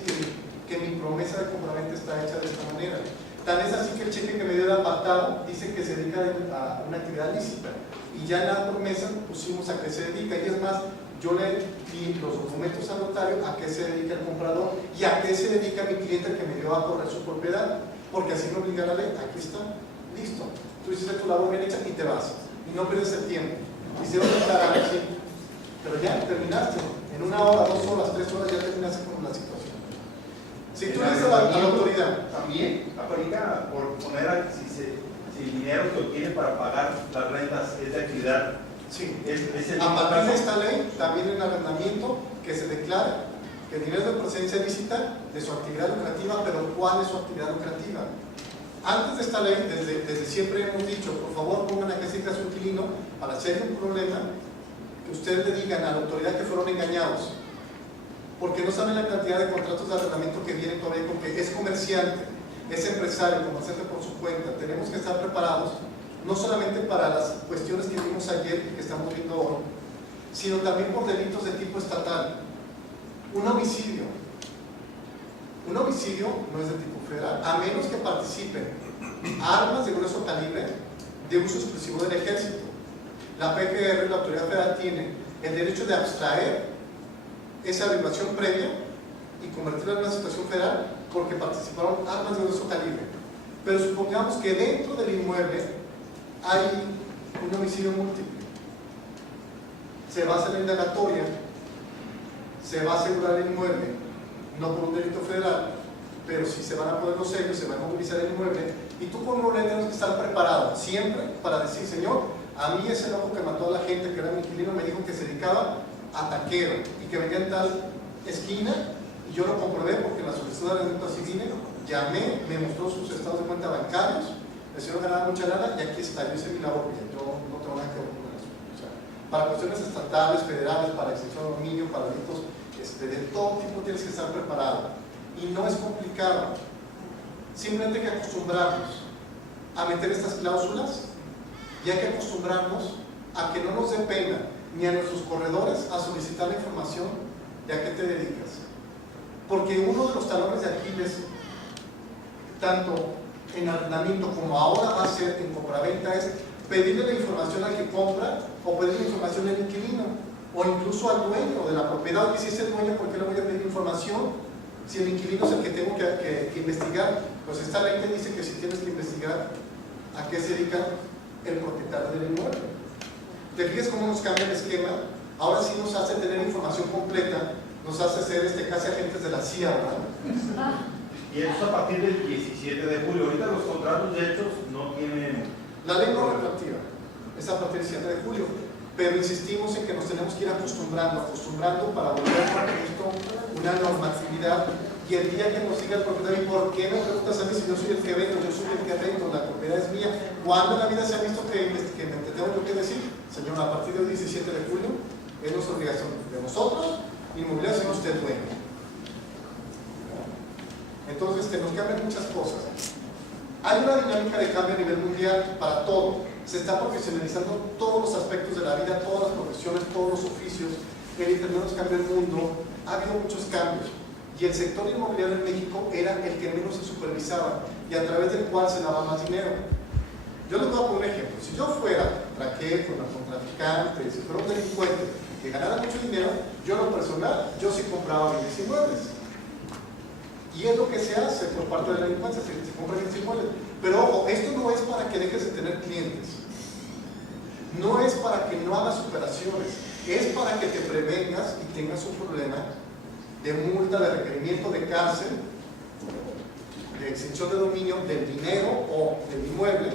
que mi promesa de compraventa está hecha de esta manera. Tan es así que el cheque que me dio el apartado dice que se dedica a una actividad lícita, y ya en la promesa pusimos a qué se dedica, y es más, yo le di los documentos al notario a qué se dedica el comprador y a qué se dedica mi cliente que me dio a correr su propiedad, porque así me obliga la ley. Aquí está, listo, tú hiciste tu labor bien hecha y te vas, y no pierdes el tiempo. Hicieron declarar, sí, pero ya terminaste, en 1 hora, 2 horas, 3 horas ya terminaste con la situación. Si tú dices a la autoridad también aplica por poner si el dinero que obtiene para pagar las rentas es de actividad. Sí, es a partir de esta ley, también en el arrendamiento, que se declara que el dinero es de procedencia ilícita de su actividad lucrativa, pero ¿cuál es su actividad lucrativa? Antes de esta ley, desde siempre hemos dicho, por favor pongan a que se hace un inquilino, para hacer un problema, que ustedes le digan a la autoridad que fueron engañados, porque no saben la cantidad de contratos de arrendamiento que vienen todavía, porque es comerciante, es empresario, comerciante por su cuenta. Tenemos que estar preparados, no solamente para las cuestiones que vimos ayer y que estamos viendo hoy, sino también por delitos de tipo estatal. Un homicidio no es de tipo federal, a menos que participen armas de grueso calibre de uso exclusivo del ejército. La PGR, la autoridad federal, tiene el derecho de abstraer esa averiguación previa y convertirla en una situación federal porque participaron armas de grueso calibre. Pero supongamos que dentro del inmueble hay un homicidio múltiple. Se va a hacer la indagatoria, se va a asegurar el inmueble, no por un delito federal, pero sí se van a poner los sellos, se va a movilizar el inmueble, y tú como ley tienes que estar preparado siempre para decir, señor, a mí ese loco que mató a la gente, que era mi inquilino, me dijo que se dedicaba a taquero y que venía en tal esquina, y yo lo comprobé porque en la solicitud de arrendamiento así vine, llamé, me mostró sus estados de cuenta bancarios, el señor ganaba mucha lana y aquí está, yo hice mi labor bien, yo no tengo nada que ver con eso. O sea, para cuestiones estatales, federales, para extensión de dominio, para delitos de todo tipo tienes que estar preparado. Y no es complicado, simplemente hay que acostumbrarnos a meter estas cláusulas y hay que acostumbrarnos a que no nos dé pena ni a nuestros corredores a solicitar la información de a qué te dedicas, porque uno de los talones de Aquiles, tanto en arrendamiento como ahora va a ser en compraventa, es pedirle la información al que compra o pedirle la información al inquilino o incluso al dueño de la propiedad. Y si es el dueño, ¿por qué le voy a pedir información? Si el inquilino es el que tengo que investigar, pues esta ley te dice que si tienes que investigar a qué se dedica el propietario del inmueble. ¿Te fijas cómo nos cambia el esquema? Ahora sí nos hace tener información completa, nos hace ser casi agentes de la CIA, ¿verdad? Y eso es a partir del 17 de julio. Ahorita los contratos de hechos no tienen... La ley no retroactiva, es a partir del 7 de julio, pero insistimos en que nos tenemos que ir acostumbrando para volver a esto una normatividad, y el día que nos diga el propietario, ¿por qué me preguntas a mí si yo soy el que vendo, yo soy el que rento, la propiedad es mía? ¿Cuándo en la vida se ha visto que me tengo yo que decir? Señor, a partir del 17 de julio es nuestra obligación de nosotros, inmobiliarios, y usted dueño. Entonces, nos cambian muchas cosas. Hay una dinámica de cambio a nivel mundial para todo. Se está profesionalizando todos los aspectos de la vida, todas las profesiones, todos los oficios. El Internet nos cambió el mundo. Ha habido muchos cambios. Y el sector inmobiliario en México era el que menos se supervisaba y a través del cual se daba más dinero. Yo les voy a poner un ejemplo. Si yo fuera traqueto, narcotraficante, si fuera un delincuente que ganara mucho dinero, yo en lo personal, yo sí compraba bienes inmuebles. Y es lo que se hace por parte de la delincuencia, se compra bienes inmuebles. Pero ojo, esto no es para que dejes de tener clientes, no es para que no hagas operaciones, es para que te prevengas y tengas un problema de multa, de requerimiento de cárcel, de extinción de dominio del dinero o del inmueble,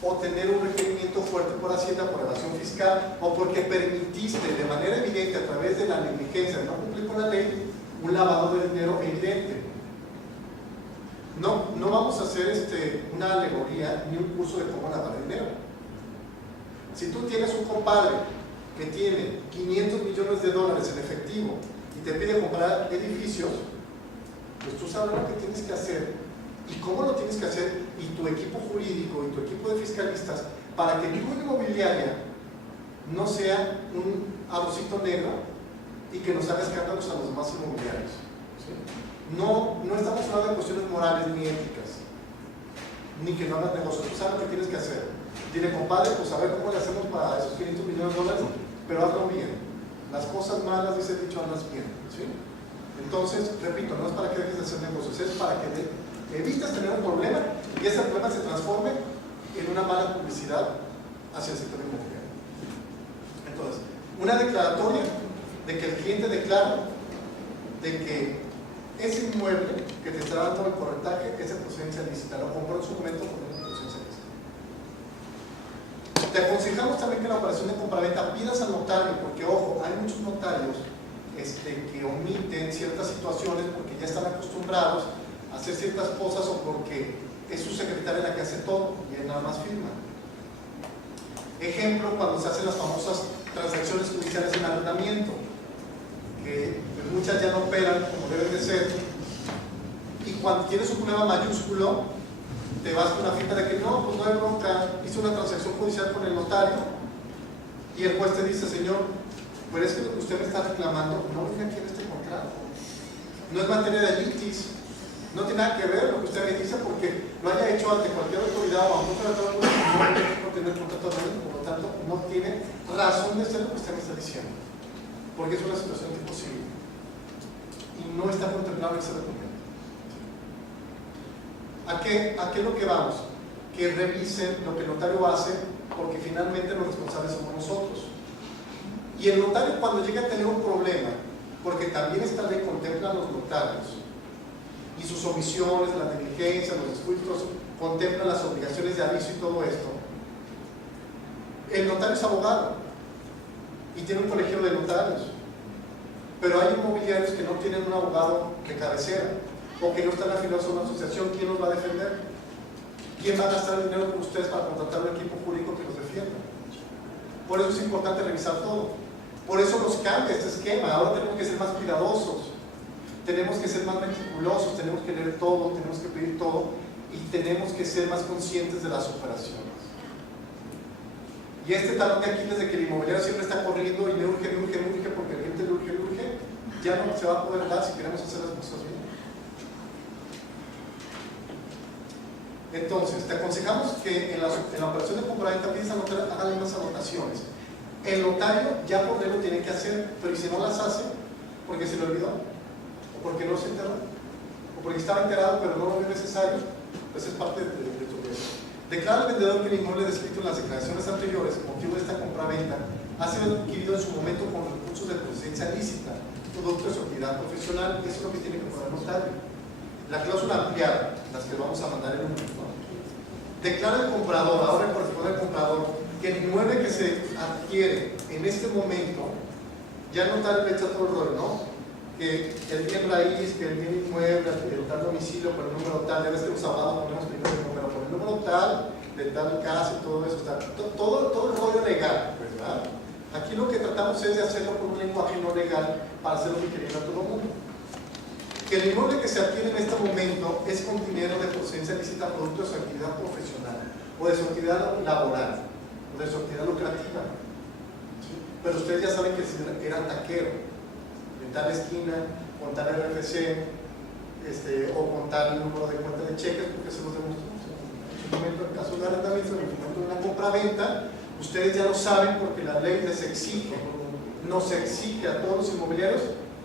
o tener un requerimiento fuerte por Hacienda, por evasión fiscal, o porque permitiste de manera evidente a través de la negligencia de no cumplir con la ley un lavado de dinero evidente. No vamos a hacer una alegoría ni un curso de cómo lavar dinero. Si tú tienes un compadre que tiene 500 millones de dólares en efectivo y te pide comprar edificios, pues tú sabes lo que tienes que hacer y cómo lo tienes que hacer, y tu equipo jurídico y tu equipo de fiscalistas, para que tu inmobiliaria no sea un arrocito negro y que nos haga escándalos a los demás inmobiliarios. ¿Sí? No estamos hablando de cuestiones morales ni éticas, ni que no hagas negocio. Tú sabes lo que tienes que hacer. Dile, compadre, pues a ver cómo le hacemos para esos 500 millones de dólares, pero hazlo bien. Las cosas malas, dice el dicho, hazlas bien. ¿Sí? Entonces, repito, no es para que dejes de hacer negocios, es para que evites tener un problema y ese problema se transforme en una mala publicidad hacia el sector inmobiliario. Entonces, una declaratoria de que el cliente declara de que ese inmueble que te está dando el corretaje es de procedencia lícita, lo compró en su momento por una procedencia lícita. Te aconsejamos también que en la operación de compraventa pidas al notario, porque ojo, hay muchos notarios que omiten ciertas situaciones porque ya están acostumbrados a hacer ciertas cosas o porque es su secretaria la que hace todo y él nada más firma. Ejemplo, cuando se hacen las famosas transacciones judiciales en arrendamiento. que pues, muchas ya no operan como deben de ser, y cuando tienes un problema mayúsculo, te vas con la finta de que no, pues no hay bronca, hice una transacción judicial con el notario, y el juez te dice, señor, pero es que lo que usted me está reclamando no viene aquí en este contrato, no es materia de litis, no tiene nada que ver lo que usted me dice porque lo haya hecho ante cualquier autoridad o ante un tratado no tiene contrato de ley, por lo tanto no tiene razón de ser lo que usted me está diciendo, porque es una situación imposible y no está contemplado en ese documento. ¿A qué es lo que vamos? Que revisen lo que el notario hace, porque finalmente los responsables somos nosotros. Y el notario, cuando llega a tener un problema, porque también esta ley contempla a los notarios y sus omisiones, la negligencia, los descuidos, contempla las obligaciones de aviso y todo esto, el notario es abogado y tiene un colegio de notarios, pero hay inmobiliarios que no tienen un abogado que cabecera o que no están afiliados a una asociación. ¿Quién los va a defender? ¿Quién va a gastar el dinero con ustedes para contratar un equipo jurídico que los defienda? Por eso es importante revisar todo. Por eso nos cambia este esquema. Ahora tenemos que ser más cuidadosos, tenemos que ser más meticulosos, tenemos que leer todo, tenemos que pedir todo y tenemos que ser más conscientes de las operaciones. Y este talón de Aquiles de que el inmobiliario siempre está corriendo y me urge porque la gente le urge, ya no se va a poder dar si queremos hacer las cosas bien. Entonces, te aconsejamos que en la operación de compraventa piensa anotar, hagan unas anotaciones. El notario ya por ley lo tiene que hacer, pero si no las hace, porque se le olvidó, o porque no se enteró, o porque estaba enterado pero no lo vio necesario, pues es parte de tu obligación. Declara al vendedor que el inmueble descrito en las declaraciones anteriores, motivo de esta compraventa, ha sido adquirido en su momento con recursos de procedencia lícita, producto de su actividad profesional. Eso es lo que tiene que poner el notario. La cláusula ampliada, las que vamos a mandar en un momento. Declara el comprador, ahora corresponde al comprador, que el inmueble que se adquiere en este momento, ya el notario le echa todo el rollo, ¿no? Que el bien raíz, que el bien inmueble, el tal domicilio por el número tal, debe ser usado, ponemos primero el número por el número tal, de tal casa y todo eso, todo el rollo legal, ¿verdad? Aquí lo que tratamos es de hacerlo con un lenguaje no legal para hacer lo que quería todo el mundo. Que el inmueble que se adquiere en este momento es con dinero de procedencia lícita producto de su actividad profesional o de su actividad laboral o de su actividad lucrativa, ¿sí? Pero ustedes ya saben que si era taquero en tal esquina, con tal RFC o con tal número de cuenta de cheques, porque se los demostró en su momento, en el caso de arrendamiento, en el momento de una compra-venta, ustedes ya lo saben porque la ley les exige, nos exige a todos los inmobiliarios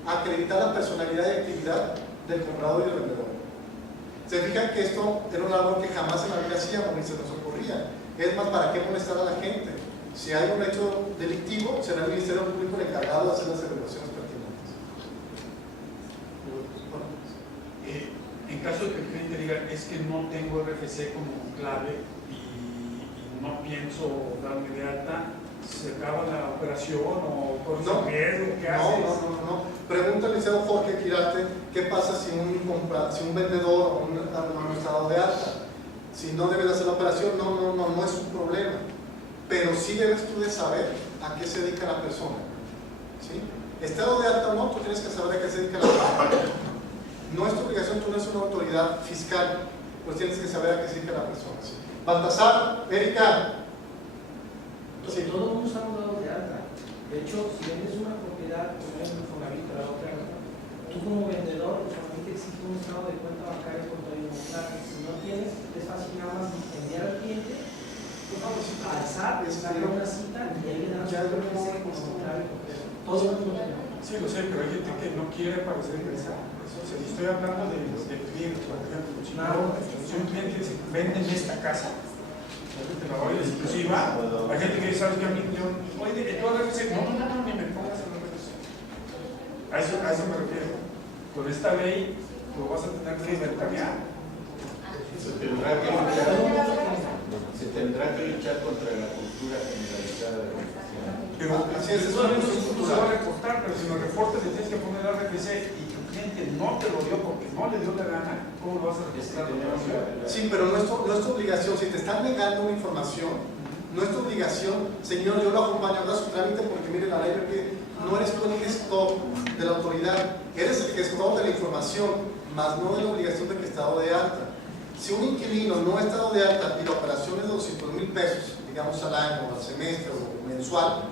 acreditar la personalidad y actividad del comprador y del vendedor. Se fijan que esto era una labor que jamás en la vida hacíamos ni se nos ocurría. Es más, ¿para qué molestar a la gente? Si hay un hecho delictivo, será el Ministerio Público el encargado de hacer las evaluaciones pertinentes. En caso de que el cliente diga, es que no tengo RFC como clave y no pienso darme de alta, ¿se acaba la operación o por no, riesgo? ¿Qué haces? No. Pregúntale al Jorge Quirarte qué pasa si un vendedor o un administrador de alta, si no debe de hacer la operación, no es un problema. Pero sí debes tú de saber a qué se dedica la persona, ¿sí? Estado de alta o no, tú tienes que saber a qué se dedica la persona. No es tu obligación, tú no eres una autoridad fiscal, pues tienes que saber a qué se dedica la persona, ¿sí? Baltasar, Erika. Sí. Todo el mundo estamos dados de alta. De hecho, si vendes una propiedad, como es un Infonavit, la otra, tú como vendedor, solamente exige un estado de cuenta bancaria con tu inmobiliario. Si no tienes, es fácil nada más enviar al cliente, al SAT, sacar una cita y ahí le dan su RFC como notario completo. Todo el mundo tenemos. Sí, lo sé, pero hay gente que no quiere parecer ingresado. O sea, estoy hablando del cliente, por ejemplo. Si un cliente dice, véndeme esta casa, te la voy a exclusiva, hay gente que dice, ¿sabes qué? Oye, ¿tú RFC? No, ni me pongas el RFC. A eso me refiero. Con esta ley lo vas a tener que inventariar. Se tendrá que luchar contra la cultura generalizada de la oficina. Pero eso se va a reportar, pero si lo reportas le tienes que poner RFC y tu cliente no te lo dio porque no le dio la gana, ¿cómo lo vas a reportar? Sí, pero no es tu obligación. Si te están negando una información, Nuestra obligación, señor, yo lo acompaño a su trámite porque mire la ley me pide, no eres tú el gestor de la autoridad, eres el gestor de la información, más no de la obligación de que está dado de alta. Si un inquilino no está dado de alta y la operación es de 200,000 pesos, digamos al año, al semestre o mensual,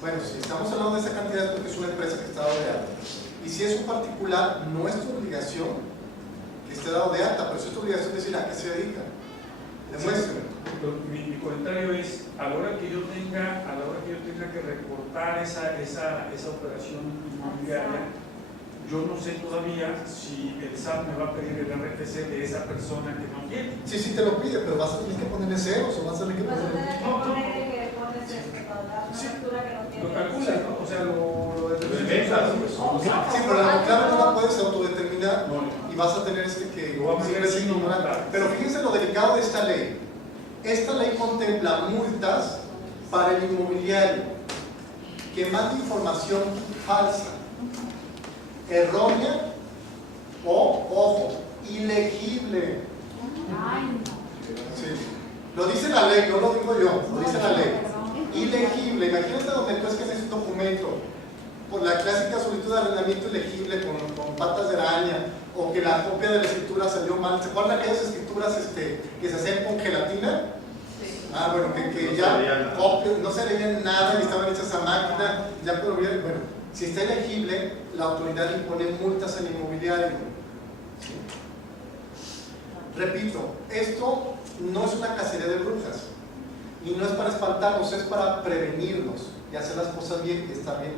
bueno, si estamos hablando de esa cantidad es porque es una empresa que está dado de alta. Y si es un particular, no es tu obligación que esté dado de alta, pero es tu obligación decir a qué se dedica. Demuéstrame. Mi comentario es, a la hora que yo tenga que reportar esa operación inmobiliaria, yo no sé todavía si el SAT me va a pedir el RFC de esa persona que no tiene. Sí, sí te lo pide, pero vas a tener que ponerle ceros o vas a tener que Vas a ponerle... tener que poner que pones para dar una Sí, factura que no tiene. lo calculas, ¿no? O sea, lo de ventas. Sí, pero claro no la puedes autodeterminar No. y vas a tener que... Lo va a poner así, no. Pero fíjense lo delicado de esta ley. Esta ley contempla multas para el inmobiliario que manda información falsa, errónea o, ojo, ilegible. Ay, no. Sí. Lo dice la ley, no lo digo yo, lo dice la ley. Ilegible, imagínate donde tú escribes un documento por la clásica solicitud de arrendamiento ilegible con patas de araña, o que la copia de la escritura salió mal. ¿Se acuerdan aquellas escrituras que se hacían con gelatina? Sí. Ah, bueno, que No ya se leían nada. copias, no se leían nada y estaban hechas a máquina, ya bueno, si está ilegible, la autoridad impone multas al inmobiliario. ¿Sí? Repito, esto no es una cacería de brujas y no es para espantarnos, es para prevenirnos y hacer las cosas bien y estar bien.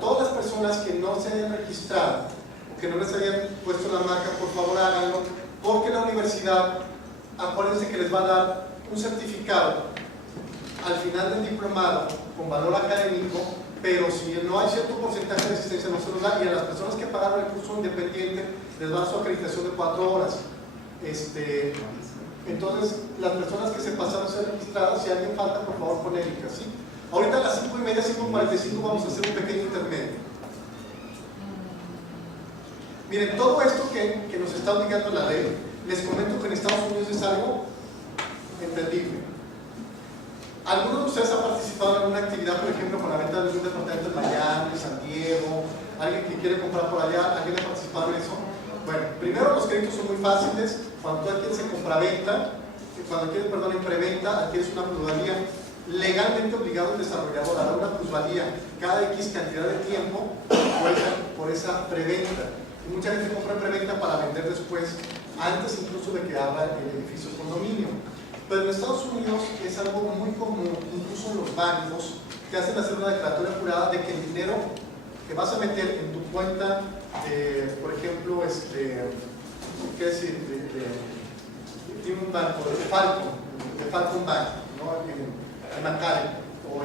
Todas las personas que no se hayan registrado o que no les hayan puesto la marca, por favor háganlo, porque la universidad, acuérdense que les va a dar un certificado al final del diplomado con valor académico, pero si no hay cierto porcentaje de asistencia no se los da, y a las personas que pagaron el curso independiente les va a dar su acreditación de 4 horas. Entonces, las personas que se pasaron a ser registradas, si alguien falta, por favor con Erika, ¿sí? Ahorita a las 5:30, 5:45 vamos a hacer un pequeño intermedio. Miren, todo esto que nos está obligando la ley, les comento que en Estados Unidos es algo entendible. ¿Alguno de ustedes ha participado en alguna actividad, por ejemplo, con la venta de un departamento en Miami, San Diego? ¿Alguien que quiere comprar por allá? ¿Alguien ha participado en eso? Bueno, primero los créditos son muy fáciles. Cuando tú adquieres en compraventa, cuando adquieres, perdón, en preventa, adquieres una plusvalía, legalmente obligado el desarrollador a dar una plusvalía cada X cantidad de tiempo por esa preventa. Y mucha gente compra en preventa para vender después, antes incluso de que abra el edificio condominio. Pero en Estados Unidos es algo muy común, incluso en los bancos, que hacen hacer una declaratoria jurada de que el dinero que vas a meter en tu cuenta, por ejemplo, ¿qué decir? Tiene un banco, de Falcon Bank, ¿no? En Macari, o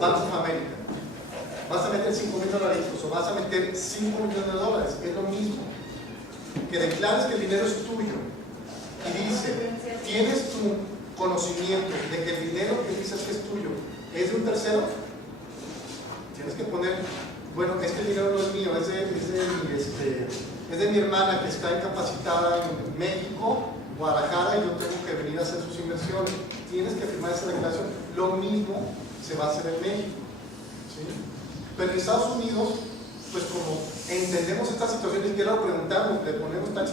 Bank of America. Vas a meter $5,000 o vas a meter $5 millones, es lo mismo. Que declares que el dinero es tuyo y dice, ¿tienes tu conocimiento de que el dinero que dices que es tuyo es de un tercero? Tienes que poner, bueno, este dinero no es mío, es de mi hermana que está incapacitada en México, Guadalajara, y yo tengo que venir a hacer sus inversiones. Tienes que firmar esa declaración. Lo mismo se va a hacer en México, ¿sí? Pero en Estados Unidos, pues como entendemos esta situación, ni siquiera lo preguntamos, le ponemos tache,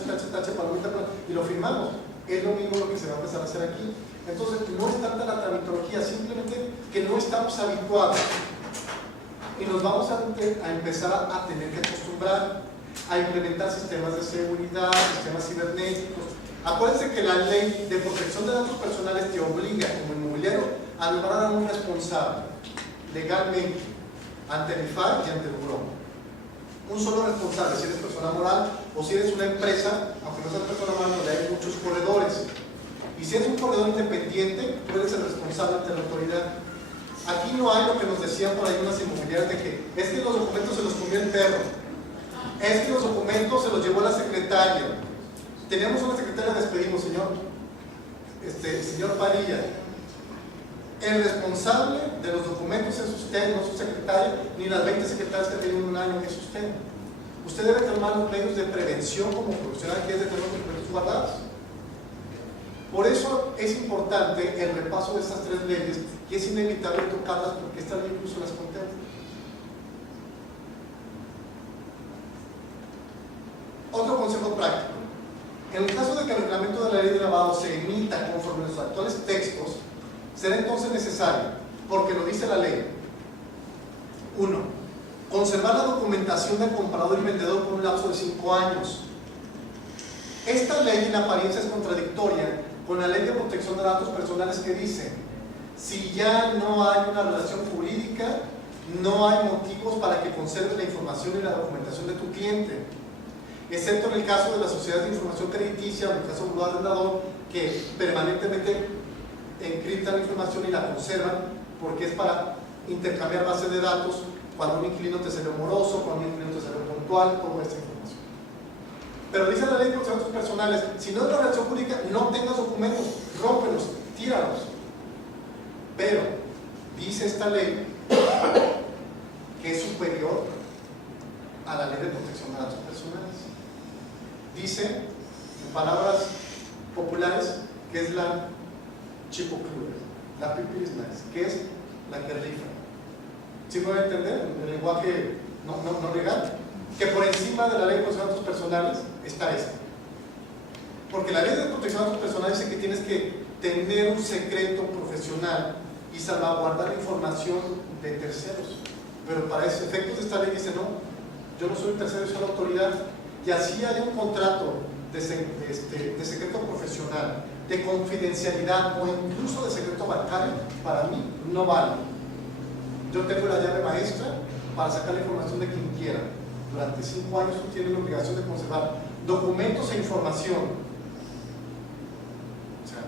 palomita, y lo firmamos. Es lo mismo lo que se va a empezar a hacer aquí. Entonces, no es tanta la tramitología, simplemente que no estamos habituados. Y nos vamos a empezar a tener que acostumbrar a implementar sistemas de seguridad, sistemas cibernéticos. Acuérdense que la ley de protección de datos personales te obliga como inmobiliario a nombrar a un responsable legalmente ante el IFAC y ante el buró. Un solo responsable, si eres persona moral o si eres una empresa, aunque no seas persona moral, no le hay muchos corredores. Y si eres un corredor independiente, tú eres el responsable ante la autoridad. Aquí no hay lo que nos decían por ahí unas inmobiliarias de que es que los documentos se los comió el perro, es que los documentos se los llevó la secretaria. Teníamos una secretaria, despedimos, señor Padilla. El responsable de los documentos es usted, no su secretaria, ni las 20 secretarias que tienen un año, es usted. Usted debe tomar los medios de prevención como profesional, que es de tener los documentos guardados. Por eso es importante el repaso de estas tres leyes y es inevitable tocarlas porque esta ley incluso las contempla. Otro consejo práctico. En el caso de que el reglamento de la ley de lavado se emita conforme a los actuales textos, será entonces necesario, porque lo dice la ley, 1. Conservar la documentación del comprador y vendedor por un lapso de 5 años. Esta ley en apariencia es contradictoria con la ley de protección de datos personales que dice: si ya no hay una relación jurídica, no hay motivos para que conserves la información y la documentación de tu cliente, excepto en el caso de las sociedades de información crediticia o en el caso de un arrendador que permanentemente encriptan la información y la conservan porque es para intercambiar bases de datos cuando un inquilino te salió moroso, cuando un inquilino te salió puntual, toda esta información. Pero dice la ley de protección de datos personales: si no es una relación jurídica, no tengas documentos, rómpelos, tíralos. Pero dice esta ley que es superior a la ley de protección de datos personales. Dice, en palabras populares, que es la chipoclure, la pipiris nice, que es la que rifa. ¿Sí pueden entender? El lenguaje no legal. Que por encima de la ley de protección de datos personales está esta. Porque la ley de protección de datos personales dice que tienes que tener un secreto profesional y salvaguardar la información de terceros. Pero para esos efectos de esta ley dice: no, yo no soy un tercero, soy la autoridad. Y así hay un contrato de secreto profesional, de confidencialidad o incluso de secreto bancario, para mí no vale. Yo tengo la llave maestra para sacar la información de quien quiera. Durante 5 años tú tienes la obligación de conservar documentos e información. O sea,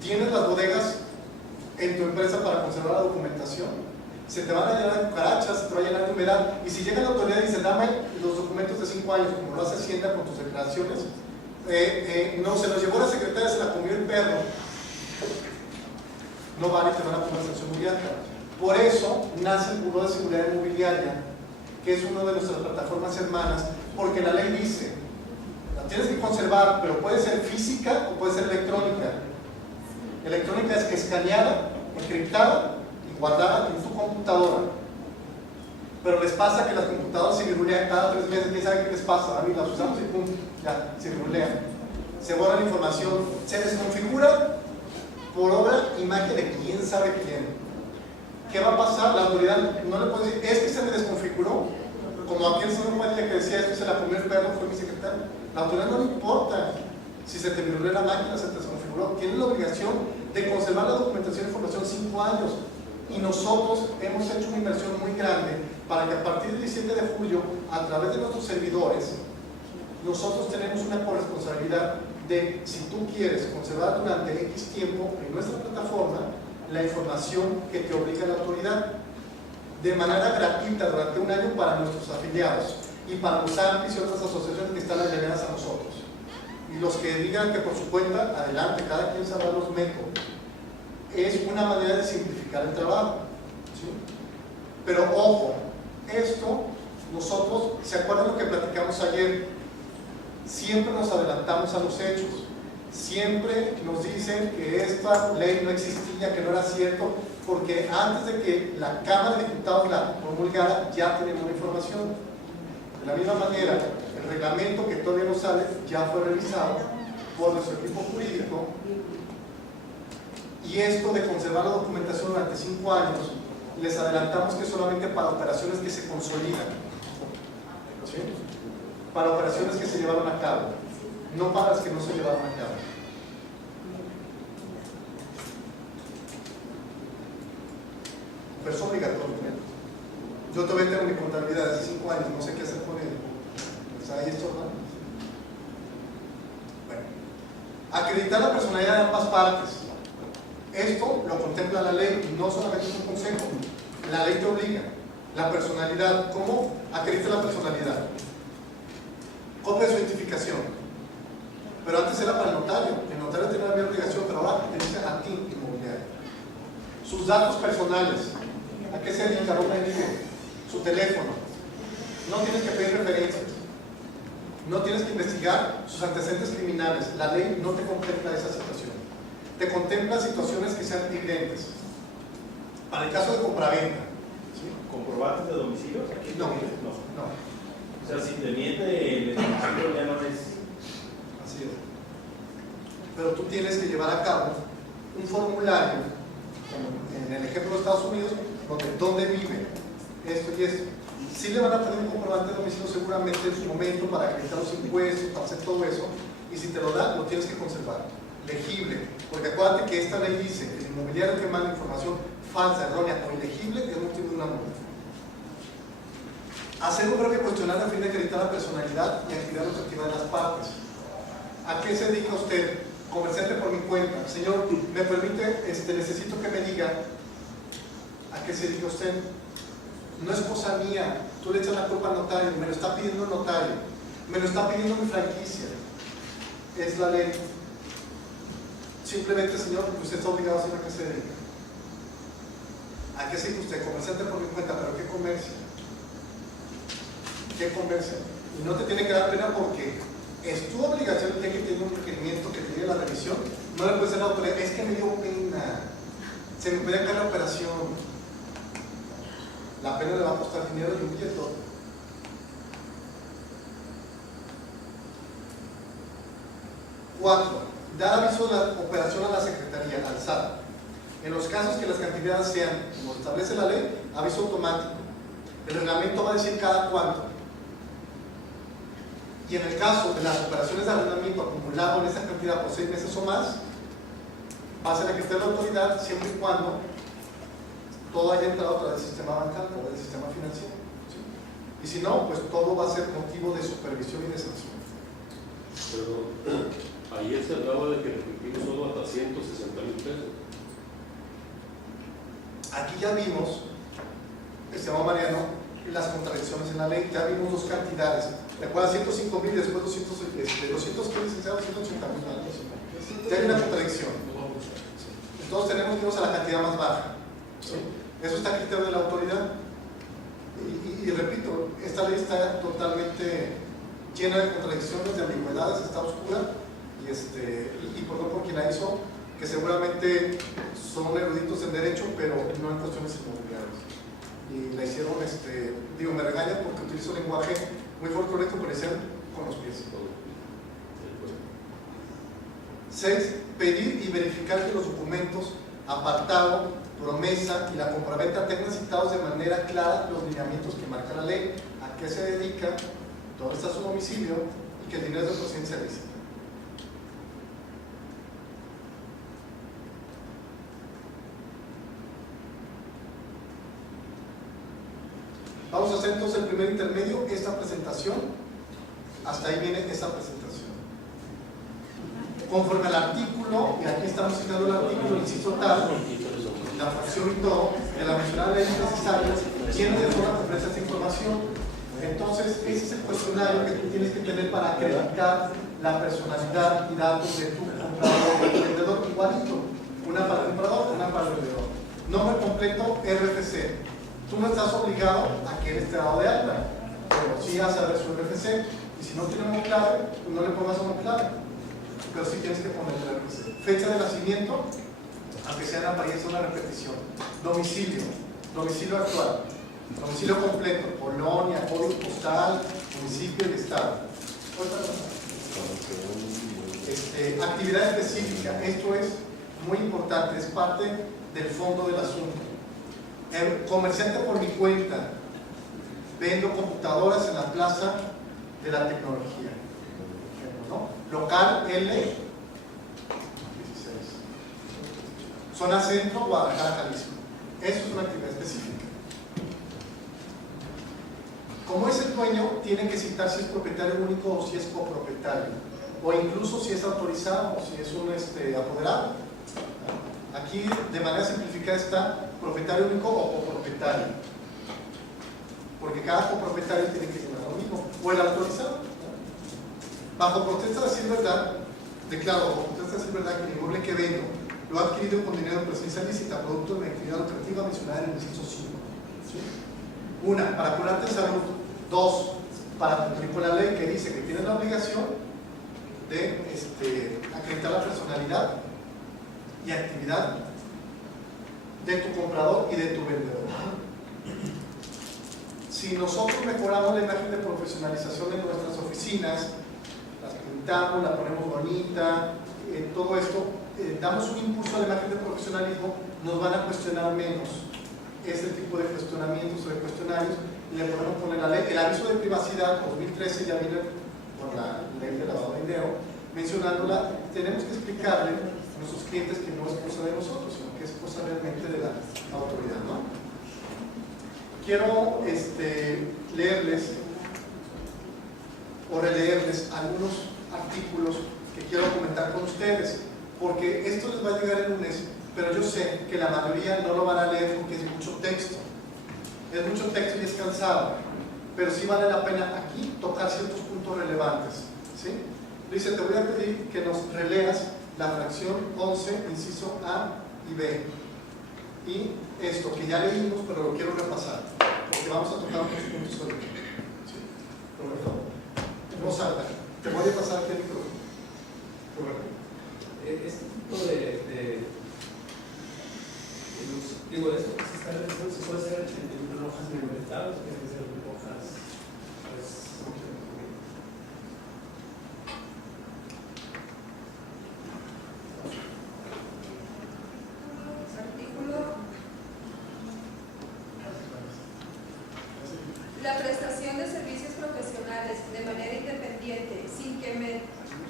tienes las bodegas en tu empresa para conservar la documentación. Se te van a llenar de cucarachas, se te va a llenar de humedad, y si llega la autoridad y dice: dame los documentos de 5 años, como lo hace Hacienda con tus declaraciones, no, se los llevó la secretaria, se la comió el perro, no vale, te van a poner sanción muy alta. Por eso nace el Buró de Seguridad Inmobiliaria, que es una de nuestras plataformas hermanas, porque la ley dice: la tienes que conservar, pero puede ser física o puede ser electrónica. Electrónica es escaneada, encriptada y guardada en tu computadora. Pero les pasa que las computadoras se virulean cada 3 meses. ¿Quién sabe qué les pasa? A mí las usamos y pum, ya, se virulean. Se borra la información, se desconfigura por obra y magia de quién sabe quién. ¿Qué va a pasar? La autoridad no le puede decir: es que se me desconfiguró. Como aquel señor Padilla que decía: es que se la comió el perro, fue mi secretario. La autoridad no le importa si se te viruleó la máquina, se te desconfiguró. Tiene la obligación de conservar la documentación e información 5 años. Y nosotros hemos hecho una inversión muy grande para que a partir del 17 de julio, a través de nuestros servidores, nosotros tenemos una corresponsabilidad de, si tú quieres conservar durante X tiempo en nuestra plataforma la información que te obliga la autoridad, de manera gratuita durante 1 año para nuestros afiliados y para los AMPIs y otras asociaciones que están allegadas a nosotros. Y los que digan que por su cuenta, adelante, cada quien sabrá los métodos. Es una manera de simplificar el trabajo, ¿sí? Pero ojo, esto nosotros, ¿se acuerdan lo que platicamos ayer? Siempre nos adelantamos a los hechos, siempre nos dicen que esta ley no existía, que no era cierto, porque antes de que la Cámara de Diputados la promulgara ya teníamos la información. De la misma manera, el reglamento que todavía no sale ya fue revisado por nuestro equipo jurídico. Y esto de conservar la documentación durante 5 años, les adelantamos que es solamente para operaciones que se consolidan, ¿sí? Para operaciones que se llevaron a cabo, no para las que no se llevaron a cabo. Pero es obligatorio. Yo todavía tengo mi contabilidad de hace 5 años, no sé qué hacer con ella. Pues ahí esto, ¿no? Bueno, acreditar la personalidad de ambas partes. Esto lo contempla la ley, no solamente es un consejo. La ley te obliga. La personalidad, ¿cómo acredita la personalidad? Copia de su identificación. Pero antes era para el notario. El notario tenía la obligación, pero ahora te dice a ti, inmobiliario. Sus datos personales. ¿A qué se dedica? ¿Dónde vive? Su teléfono. No tienes que pedir referencias. No tienes que investigar sus antecedentes criminales. La ley no te contempla esa situación. Te contempla situaciones que sean evidentes. Para el caso de compraventa, ¿sí? ¿Comprobantes de domicilio? Aquí No. no. No, O sea, si te miente el domicilio ya no es. así es. Pero tú tienes que llevar a cabo un formulario, como en el ejemplo de Estados Unidos, donde vive esto y esto. Sí le van a pedir un comprobante de domicilio seguramente en su momento para acreditar los impuestos, para hacer todo eso, y si te lo dan, lo tienes que conservar. Legible, porque acuérdate que esta ley dice que el inmobiliario que manda información falsa, errónea o ilegible es motivo de una multa. Hacer un breve cuestionario a fin de acreditar la personalidad y actividad lucrativa de las partes. ¿A qué se dedica usted? Comerciante por mi cuenta. Señor, ¿me permite? Necesito que me diga a qué se dedica usted. No es cosa mía. Tú le echas la culpa al notario. Me lo está pidiendo el notario. Me lo está pidiendo mi franquicia. Es la ley. Simplemente, señor, usted está obligado a saber a qué se dedica. ¿A qué se dedica usted? Comerciante por mi cuenta. ¿Pero qué comercia? ¿Qué comercia? Y no te tiene que dar pena porque es tu obligación el día que tiene un requerimiento que te llegue la revisión. No le puedes decir a la autoridad, es que me dio pena, se me puede caer la operación. La pena le va a costar dinero y un billete. Cuatro, dar aviso de la operación a la Secretaría, al SAT. En los casos que las cantidades sean, como establece la ley, aviso automático. El reglamento va a decir cada cuánto. Y en el caso de las operaciones de arrendamiento acumulado en esa cantidad por 6 meses o más, va a ser la que esté la autoridad siempre y cuando todo haya entrado a través del sistema bancario o del sistema financiero. ¿Sí? Y si no, pues todo va a ser motivo de supervisión y de sanción. Pero ayer se hablaba de que el efectivo solo hasta 160,000 pesos. Aquí ya vimos, estimado Mariano, las contradicciones en la ley. Ya vimos dos cantidades. ¿Te acuerdas? 105,000 y después 200, ¿qué licenciado? 180,000. Ya hay una contradicción. Entonces tenemos que irnos a la cantidad más baja. ¿Sí? Eso está a criterio de la autoridad. Y repito, esta ley está totalmente llena de contradicciones, de ambigüedades, está oscura. Y por quien la hizo, que seguramente son eruditos en derecho, pero no en cuestiones inmobiliarias. Y la hicieron, me regañan porque utilizo lenguaje muy folclórico, pero hicieron con los pies. 6. Pedir y verificar que los documentos, apartado, promesa y la compraventa tengan citados de manera clara los lineamientos que marca la ley, a qué se dedica, dónde está su domicilio y que el dinero es de procedencia lícita. Vamos a hacer entonces el primer intermedio, esta presentación. Hasta ahí viene esta presentación. Conforme al artículo, y aquí estamos citando el artículo, el inciso tal, la fracción y todo, de la mencionada ley necesaria, tiene de forma completa esta información. Entonces, ese es el cuestionario que tú tienes que tener para acreditar la personalidad y datos de tu comprador o vendedor, igualito. Una para el comprador, una para el vendedor. Nombre completo, RFC. Tú no estás obligado a que él esté dado de alta, pero sí a saber su RFC. Y si no tiene una clave, pues no le pongas una clave, pero sí tienes que poner el RFC. Fecha de nacimiento, aunque sea en apariencia una repetición. Domicilio, domicilio actual, domicilio completo, colonia, código postal, municipio y estado. Actividad específica, esto es muy importante, es parte del fondo del asunto. Comerciante por mi cuenta, vendo computadoras en la plaza de la tecnología, ¿no? Local L 16, zona centro, Guadalajara, Jalisco. Eso es una actividad específica. Como es el dueño, tiene que citar si es propietario único o si es copropietario, o incluso si es autorizado o si es un apoderado. Aquí de manera simplificada está propietario único o copropietario, porque cada copropietario tiene que llenar lo mismo, o el autorizado. Bajo protesta de decir verdad, declaro bajo protesta de decir verdad que el inmueble que vendo lo ha adquirido con dinero de presencia lícita, producto de mi actividad lucrativa mencionada en el inciso 5. ¿Sí? Una, para curarte en salud. 2, para cumplir con la ley que dice que tienes la obligación de acreditar la personalidad y actividad de tu comprador y de tu vendedor. Si nosotros mejoramos la imagen de profesionalización de nuestras oficinas, las pintamos, la ponemos bonita, todo esto, damos un impulso a la imagen de profesionalismo, nos van a cuestionar menos. Ese tipo de cuestionamientos o de cuestionarios le podemos poner la ley. El aviso de privacidad 2013 ya viene con la ley de lavado de dinero, mencionándola. Tenemos que explicarle a nuestros clientes que no es cosa de nosotros, sino que es cosa realmente de la autoridad, ¿no? Quiero leerles o releerles algunos artículos que quiero comentar con ustedes, porque esto les va a llegar el lunes, pero yo sé que la mayoría no lo van a leer porque es mucho texto y es cansado, pero sí vale la pena aquí tocar ciertos puntos relevantes, ¿sí? Dice, te voy a pedir que nos releas la fracción 11, inciso A y B, y esto que ya leímos, pero lo quiero repasar, porque vamos a tocar otros puntos sobre ello, ¿sí? Roberto, no salga, te voy a pasar aquí el micrófono. Roberto. Este tipo esto que se está realizando se puede hacer en hojas membretadas, tiene que ser hojas, pues, la prestación de servicios profesionales de manera independiente, sin que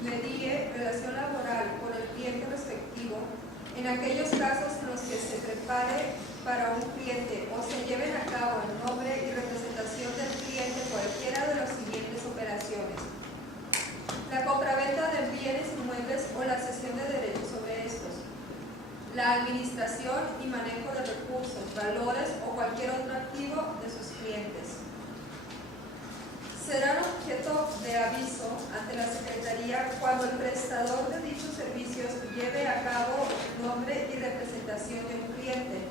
medie relación laboral con el cliente respectivo, en aquellos casos en los que se prepare para un cliente o se lleven a cabo en nombre y representación del cliente cualquiera de las siguientes operaciones: la compraventa de bienes inmuebles o la cesión de derechos sobre estos, la administración y manejo de recursos, valores o cualquier otro activo de sus clientes. Serán objeto de aviso ante la Secretaría cuando el prestador de dichos servicios lleve a cabo nombre y representación de un cliente,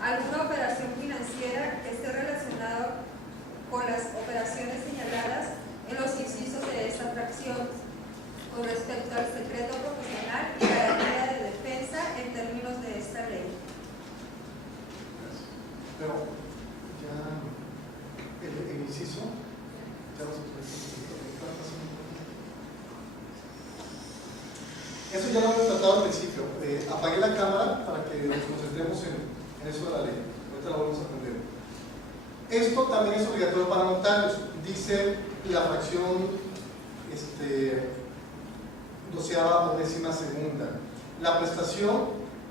alguna operación financiera que esté relacionada con las operaciones señaladas en los incisos de esta fracción, con respecto al secreto profesional y garantía de defensa en términos de esta ley. Pero ya el inciso. Eso ya lo hemos tratado al principio. Apagué la cámara para que nos concentremos en eso de la ley. Ahorita la vamos a aprender. Esto también es obligatorio para notarios. Dice la fracción 12ª o 12ª. La prestación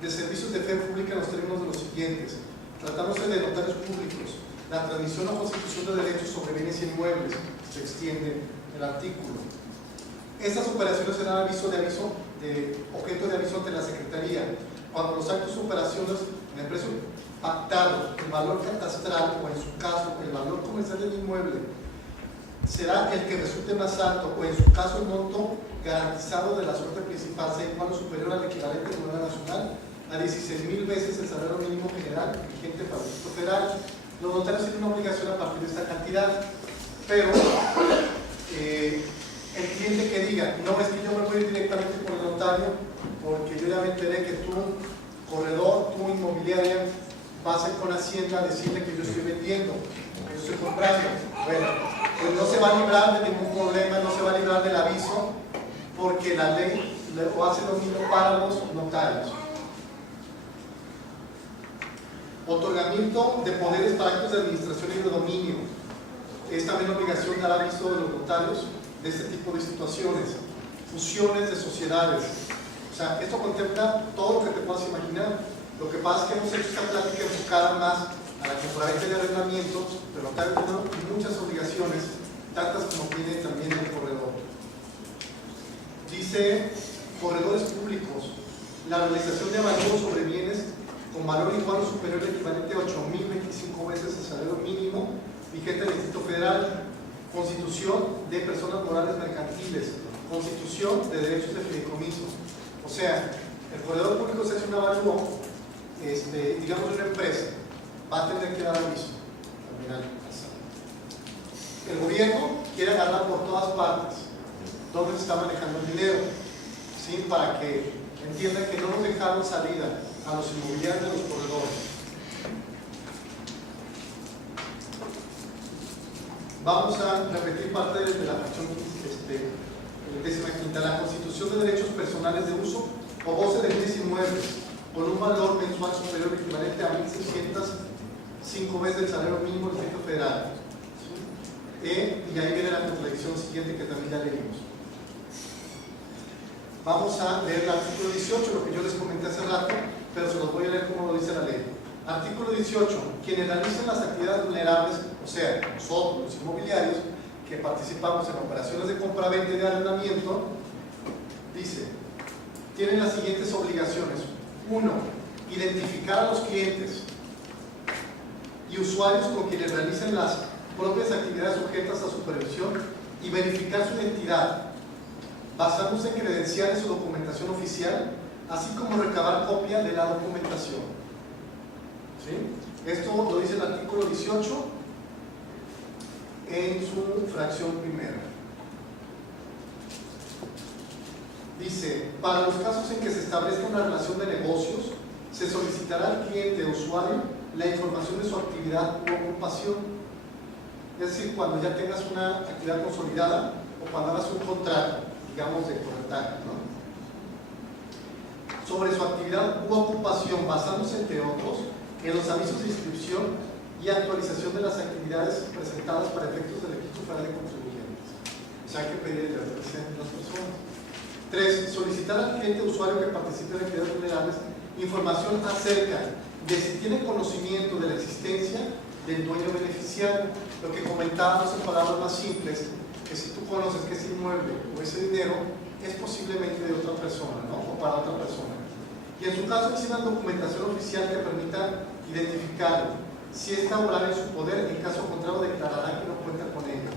de servicios de fe pública en los términos de los siguientes: tratándose de notarios públicos, la transmisión o constitución de derechos sobre bienes inmuebles, se extiende el artículo. Estas operaciones serán objeto de aviso ante la Secretaría cuando los actos o operaciones en el precio pactado, el valor catastral o en su caso el valor comercial del inmueble será el que resulte más alto, o en su caso el monto garantizado de la suerte principal sea igual o superior al equivalente de moneda nacional a 16,000 veces el salario mínimo general vigente para el Distrito Federal. Los notarios tienen una obligación a partir de esta cantidad, pero el cliente que diga, no, es que yo me voy a ir directamente con el notario porque yo ya me enteré que tú, corredor, tú, inmobiliaria, vas a ir con Hacienda a decirle que yo estoy vendiendo, que yo estoy comprando. Bueno, pues no se va a librar de ningún problema, no se va a librar del aviso, porque la ley lo hace lo mismo para los notarios. Otorgamiento de poderes para actos de administración y de dominio. Es también obligación dar aviso de los notarios de este tipo de situaciones. Fusiones de sociedades. O sea, esto contempla todo lo que te puedas imaginar. Lo que pasa es que hemos hecho esta plática enfocada más a la compraventa de arrendamientos, pero notarios tienen muchas obligaciones, tantas como tiene también el corredor. Dice, corredores públicos, la realización de avalúos sobre bienes con valor igual o superior al equivalente a 8,025 veces el salario mínimo vigente del Distrito Federal, constitución de personas morales mercantiles, constitución de derechos de fideicomiso. O sea, el corredor público se hace un avalúo, digamos de una empresa, va a tener que dar aviso también al pasado. el gobierno quiere agarrar por todas partes dónde se está manejando el dinero, ¿sí? Para que entiendan que no nos dejaron salida a los inmobiliarios de los corredores. Vamos a repetir parte de la fracción 15ª. La constitución de derechos personales de uso o goce de bienes inmuebles con un valor mensual superior o equivalente a 1.605 veces el salario mínimo del Distrito Federal. ¿Sí? Y ahí viene la contradicción siguiente que también ya leímos. Vamos a leer el artículo 18, lo que yo les comenté hace rato, pero se los voy a leer como lo dice la ley. Artículo 18. Quienes realicen las actividades vulnerables, o sea, nosotros, los inmobiliarios, que participamos en operaciones de compra-venta y de arrendamiento, dice, tienen las siguientes obligaciones. 1. Identificar a los clientes y usuarios con quienes realicen las propias actividades sujetas a supervisión y verificar su identidad, basándose en credenciales o documentación oficial, así como recabar copia de la documentación. ¿Sí? Esto lo dice el artículo 18 en su fracción primera. Dice, para los casos en que se establezca una relación de negocios, se solicitará al cliente o usuario la información de su actividad u ocupación. Es decir, cuando ya tengas una actividad consolidada o cuando hagas un contrato, digamos, de corretaje, ¿no? Sobre su actividad u ocupación, basándose, entre otros, en los avisos de inscripción y actualización de las actividades presentadas para efectos del Registro Federal de Contribuyentes. O sea, hay que pedir el representante de las personas. 3. Solicitar al cliente o usuario que participe en actividades vulnerables información acerca de si tiene conocimiento de la existencia del dueño beneficiario. Lo que comentábamos en palabras más simples, que si tú conoces que ese inmueble o ese dinero es posiblemente de otra persona, ¿no? O para otra persona. Y en su caso exista documentación oficial que permita identificarlo. Si es laboral en su poder, en caso contrario declarará que no cuenta con ella.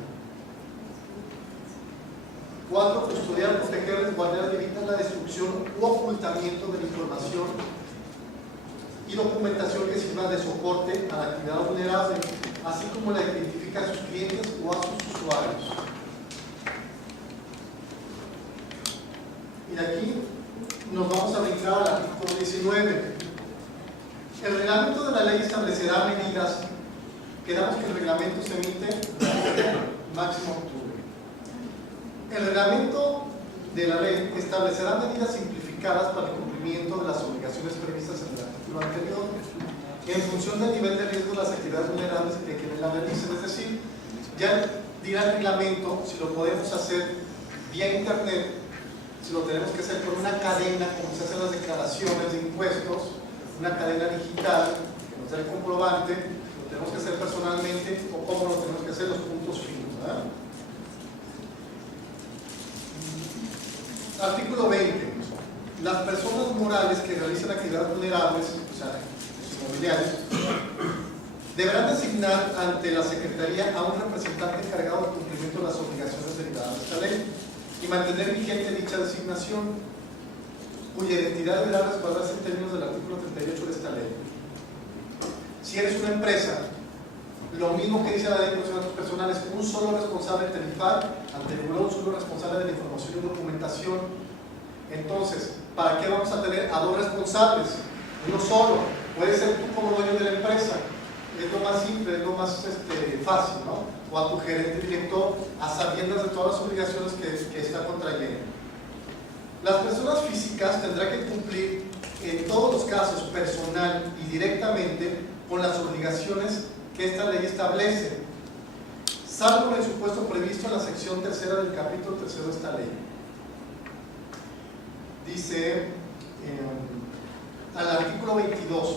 4. Custodiar, proteger, resguardar y evitar la destrucción u ocultamiento de la información y documentación que sirva de soporte a la actividad vulnerable, así como la que identifica a sus clientes o a sus usuarios. Y de aquí nos vamos a brincar al artículo 19. El reglamento de la ley establecerá medidas. Quedamos que el reglamento se emite máximo octubre. El reglamento de la ley establecerá medidas simplificadas para el cumplimiento de las obligaciones previstas en el artículo anterior, en función del nivel de riesgo de las actividades vulnerables que quienes la realicen. Es decir, ya dirá el reglamento si lo podemos hacer vía internet, si lo tenemos que hacer con una cadena, como se hacen las declaraciones de impuestos, una cadena digital que nos da el comprobante, lo tenemos que hacer personalmente o cómo lo tenemos que hacer, los puntos finos, ¿verdad? Artículo 20. Las personas morales que realicen actividades vulnerables, o sea, los inmobiliarios, deberán designar ante la Secretaría a un representante encargado del cumplimiento de las obligaciones derivadas de esta ley y mantener vigente dicha designación, cuya identidad deberá resguardarse en términos del artículo 38 de esta ley. Si eres una empresa, lo mismo que dice la ley de datos personales, un solo responsable tarifar ante el buró, un solo responsable de la información y documentación. Entonces, ¿para qué vamos a tener a dos responsables? Uno solo, puede ser tú como dueño de la empresa, es lo más simple, es lo más fácil, ¿no? O a tu gerente director, a sabiendas de todas las obligaciones que está contrayendo. Las personas físicas tendrán que cumplir en todos los casos personal y directamente con las obligaciones que esta ley establece, salvo en el supuesto previsto en la sección tercera del capítulo tercero de esta ley. Dice al artículo 22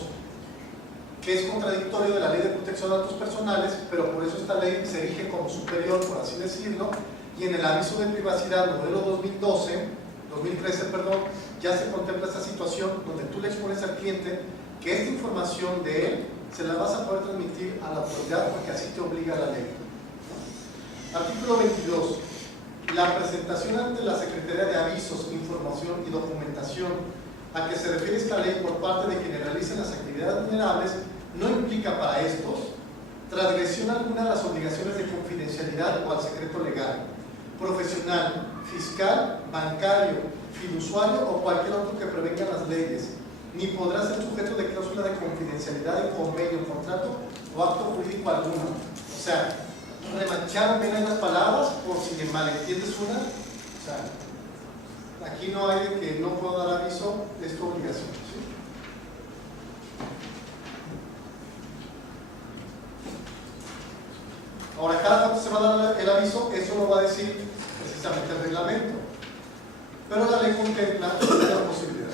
que es contradictorio de la Ley de Protección de Datos Personales, pero por eso esta ley se erige como superior, por así decirlo, y en el aviso de privacidad modelo 2013, ya se contempla esta situación donde tú le expones al cliente que esta información de él se la vas a poder transmitir a la autoridad porque así te obliga la ley. Artículo 22. La presentación ante la Secretaría de Avisos, Información y Documentación a que se refiere esta ley por parte de quienes realicen las actividades vulnerables no implica para estos transgresión alguna a las obligaciones de confidencialidad o al secreto legal, profesional, fiscal, bancario, fiduciario o cualquier otro que prevenga las leyes, ni podrá ser sujeto de cláusula de confidencialidad en convenio, contrato o acto jurídico alguno. O sea, remancharon bien en las palabras por si malentiendes una. O sea, aquí no hay de que no puedo dar aviso, es tu obligación, ¿sí? Ahora, cada cuánto se va a dar el aviso, eso lo va a decir precisamente el reglamento, pero la ley contempla la posibilidad.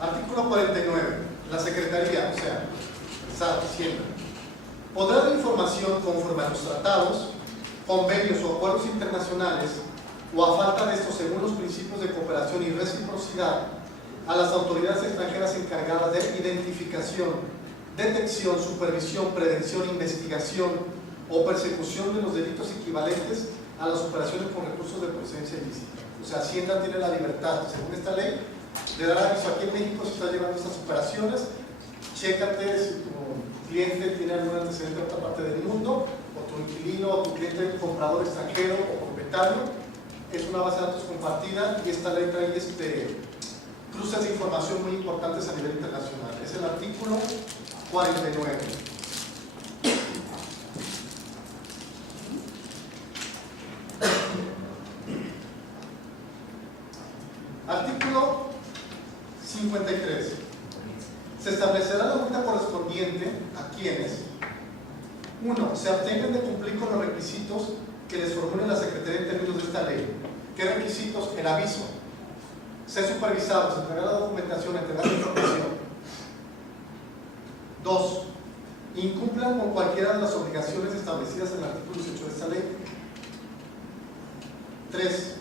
Artículo 49. La Secretaría, o sea, SAT, Hacienda, podrá dar información conforme a los tratados, convenios o acuerdos internacionales o a falta de estos según los principios de cooperación y reciprocidad a las autoridades extranjeras encargadas de identificación, detección, supervisión, prevención, investigación o persecución de los delitos equivalentes a las operaciones con recursos de procedencia ilícita. O sea, Hacienda tiene la libertad, según esta ley, de dar aviso. Aquí en México se está llevando estas operaciones. Chécate si tu cliente tiene algún antecedente en otra parte del mundo, o tu inquilino, o tu cliente comprador extranjero o propietario. Es una base de datos compartida y esta ley trae cruces de información muy importantes a nivel internacional. Es el artículo 49. Artículo 53. Se establecerá la multa correspondiente a quienes: 1. Se abstengan de cumplir con los requisitos que les formule la Secretaría en términos de esta ley. ¿Qué requisitos? El aviso, ser supervisados, entregar la documentación, entregar la información. 2. Incumplan con cualquiera de las obligaciones establecidas en el artículo 18 de esta ley. 3.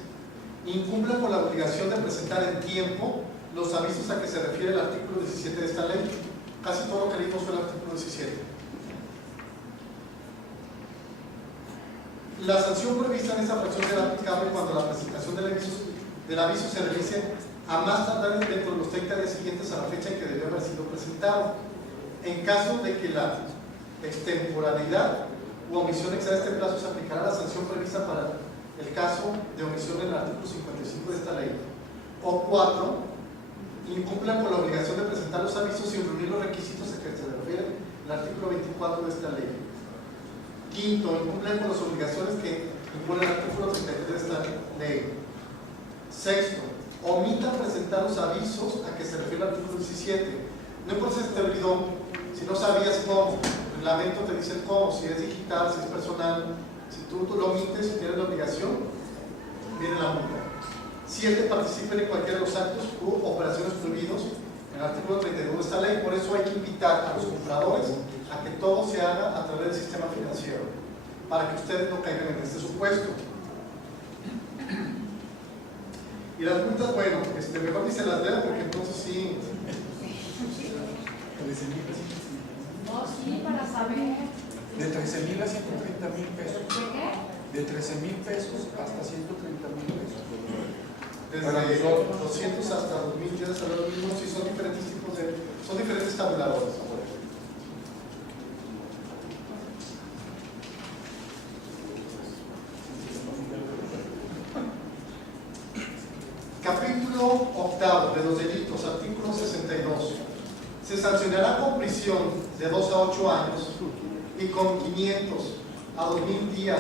Incumplan con la obligación de presentar en tiempo los avisos a que se refiere el artículo 17 de esta ley. Casi todo lo que leímos fue el artículo 17. La sanción prevista en esta fracción será aplicable cuando la presentación del aviso se realice a más tardar dentro de los 30 días siguientes a la fecha en que debió haber sido presentado. En caso de que la extemporaneidad u omisión exceda este plazo, se aplicará la sanción prevista para el caso de omisión en el artículo 55 de esta ley. O 4. Incumplan con la obligación de presentar los avisos sin reunir los requisitos a que se refiere el artículo 24 de esta ley. 5. Incumplan con las obligaciones que impone el artículo 33 de esta ley. 6. Omitan presentar los avisos a que se refiere el artículo 17. No importa si te olvidó, si no sabías cómo, el reglamento te dice el cómo, si es digital, si es personal. Si tú lo omites y tienes la obligación, viene la multa. 7. Participen en cualquiera de los actos u operaciones prohibidos en el artículo 32 de esta ley. Por eso hay que invitar a los compradores a que todo se haga a través del sistema financiero, para que ustedes no caigan en este supuesto. Y las multas, bueno, mejor ni se las leo porque entonces sí. No, sí, para saber. De 13,000 a 130,000 pesos. ¿De qué? De 13,000 pesos hasta 130,000 pesos. Desde 200 hasta 2,000, ¿quieres saber lo mismo? Sí, son diferentes tipos de. Son diferentes tabuladores. Capítulo 8 de los delitos, artículo 62. Se sancionará con prisión de 2 a 8 años y con 500 a 2,000 días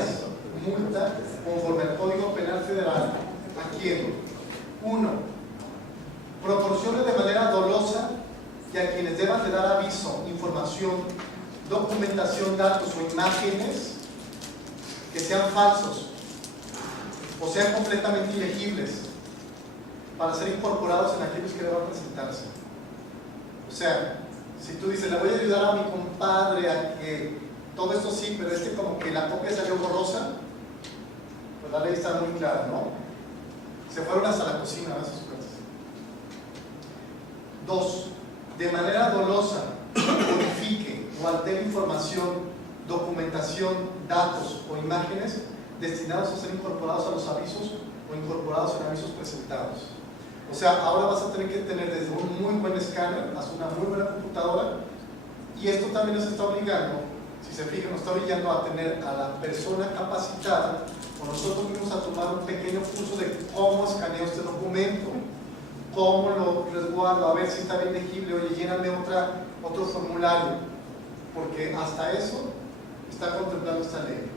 multa conforme al Código Penal Federal a quien: 1. Proporcione de manera dolosa y a quienes deban de dar aviso, información, documentación, datos o imágenes que sean falsos o sean completamente ilegibles para ser incorporados en aquellos que deban presentarse. O sea, si tú dices, le voy a ayudar a mi compadre a que todo esto sí, pero como que la copia salió borrosa, pues la ley está muy clara, ¿no? Se fueron hasta la cocina a esos cuentos. 2. De manera dolosa, modifique o altere información, documentación, datos o imágenes destinados a ser incorporados a los avisos o incorporados en avisos presentados. O O sea, ahora vas a tener que tener desde un muy buen escáner hasta una muy buena computadora, y esto también nos está obligando, si se fijan, nos está obligando a tener a la persona capacitada, o nosotros mismos a tomar un pequeño curso de cómo escaneo este documento, cómo lo resguardo, a ver si está bien legible, oye, lléname otro formulario, porque hasta eso está contemplando esta ley.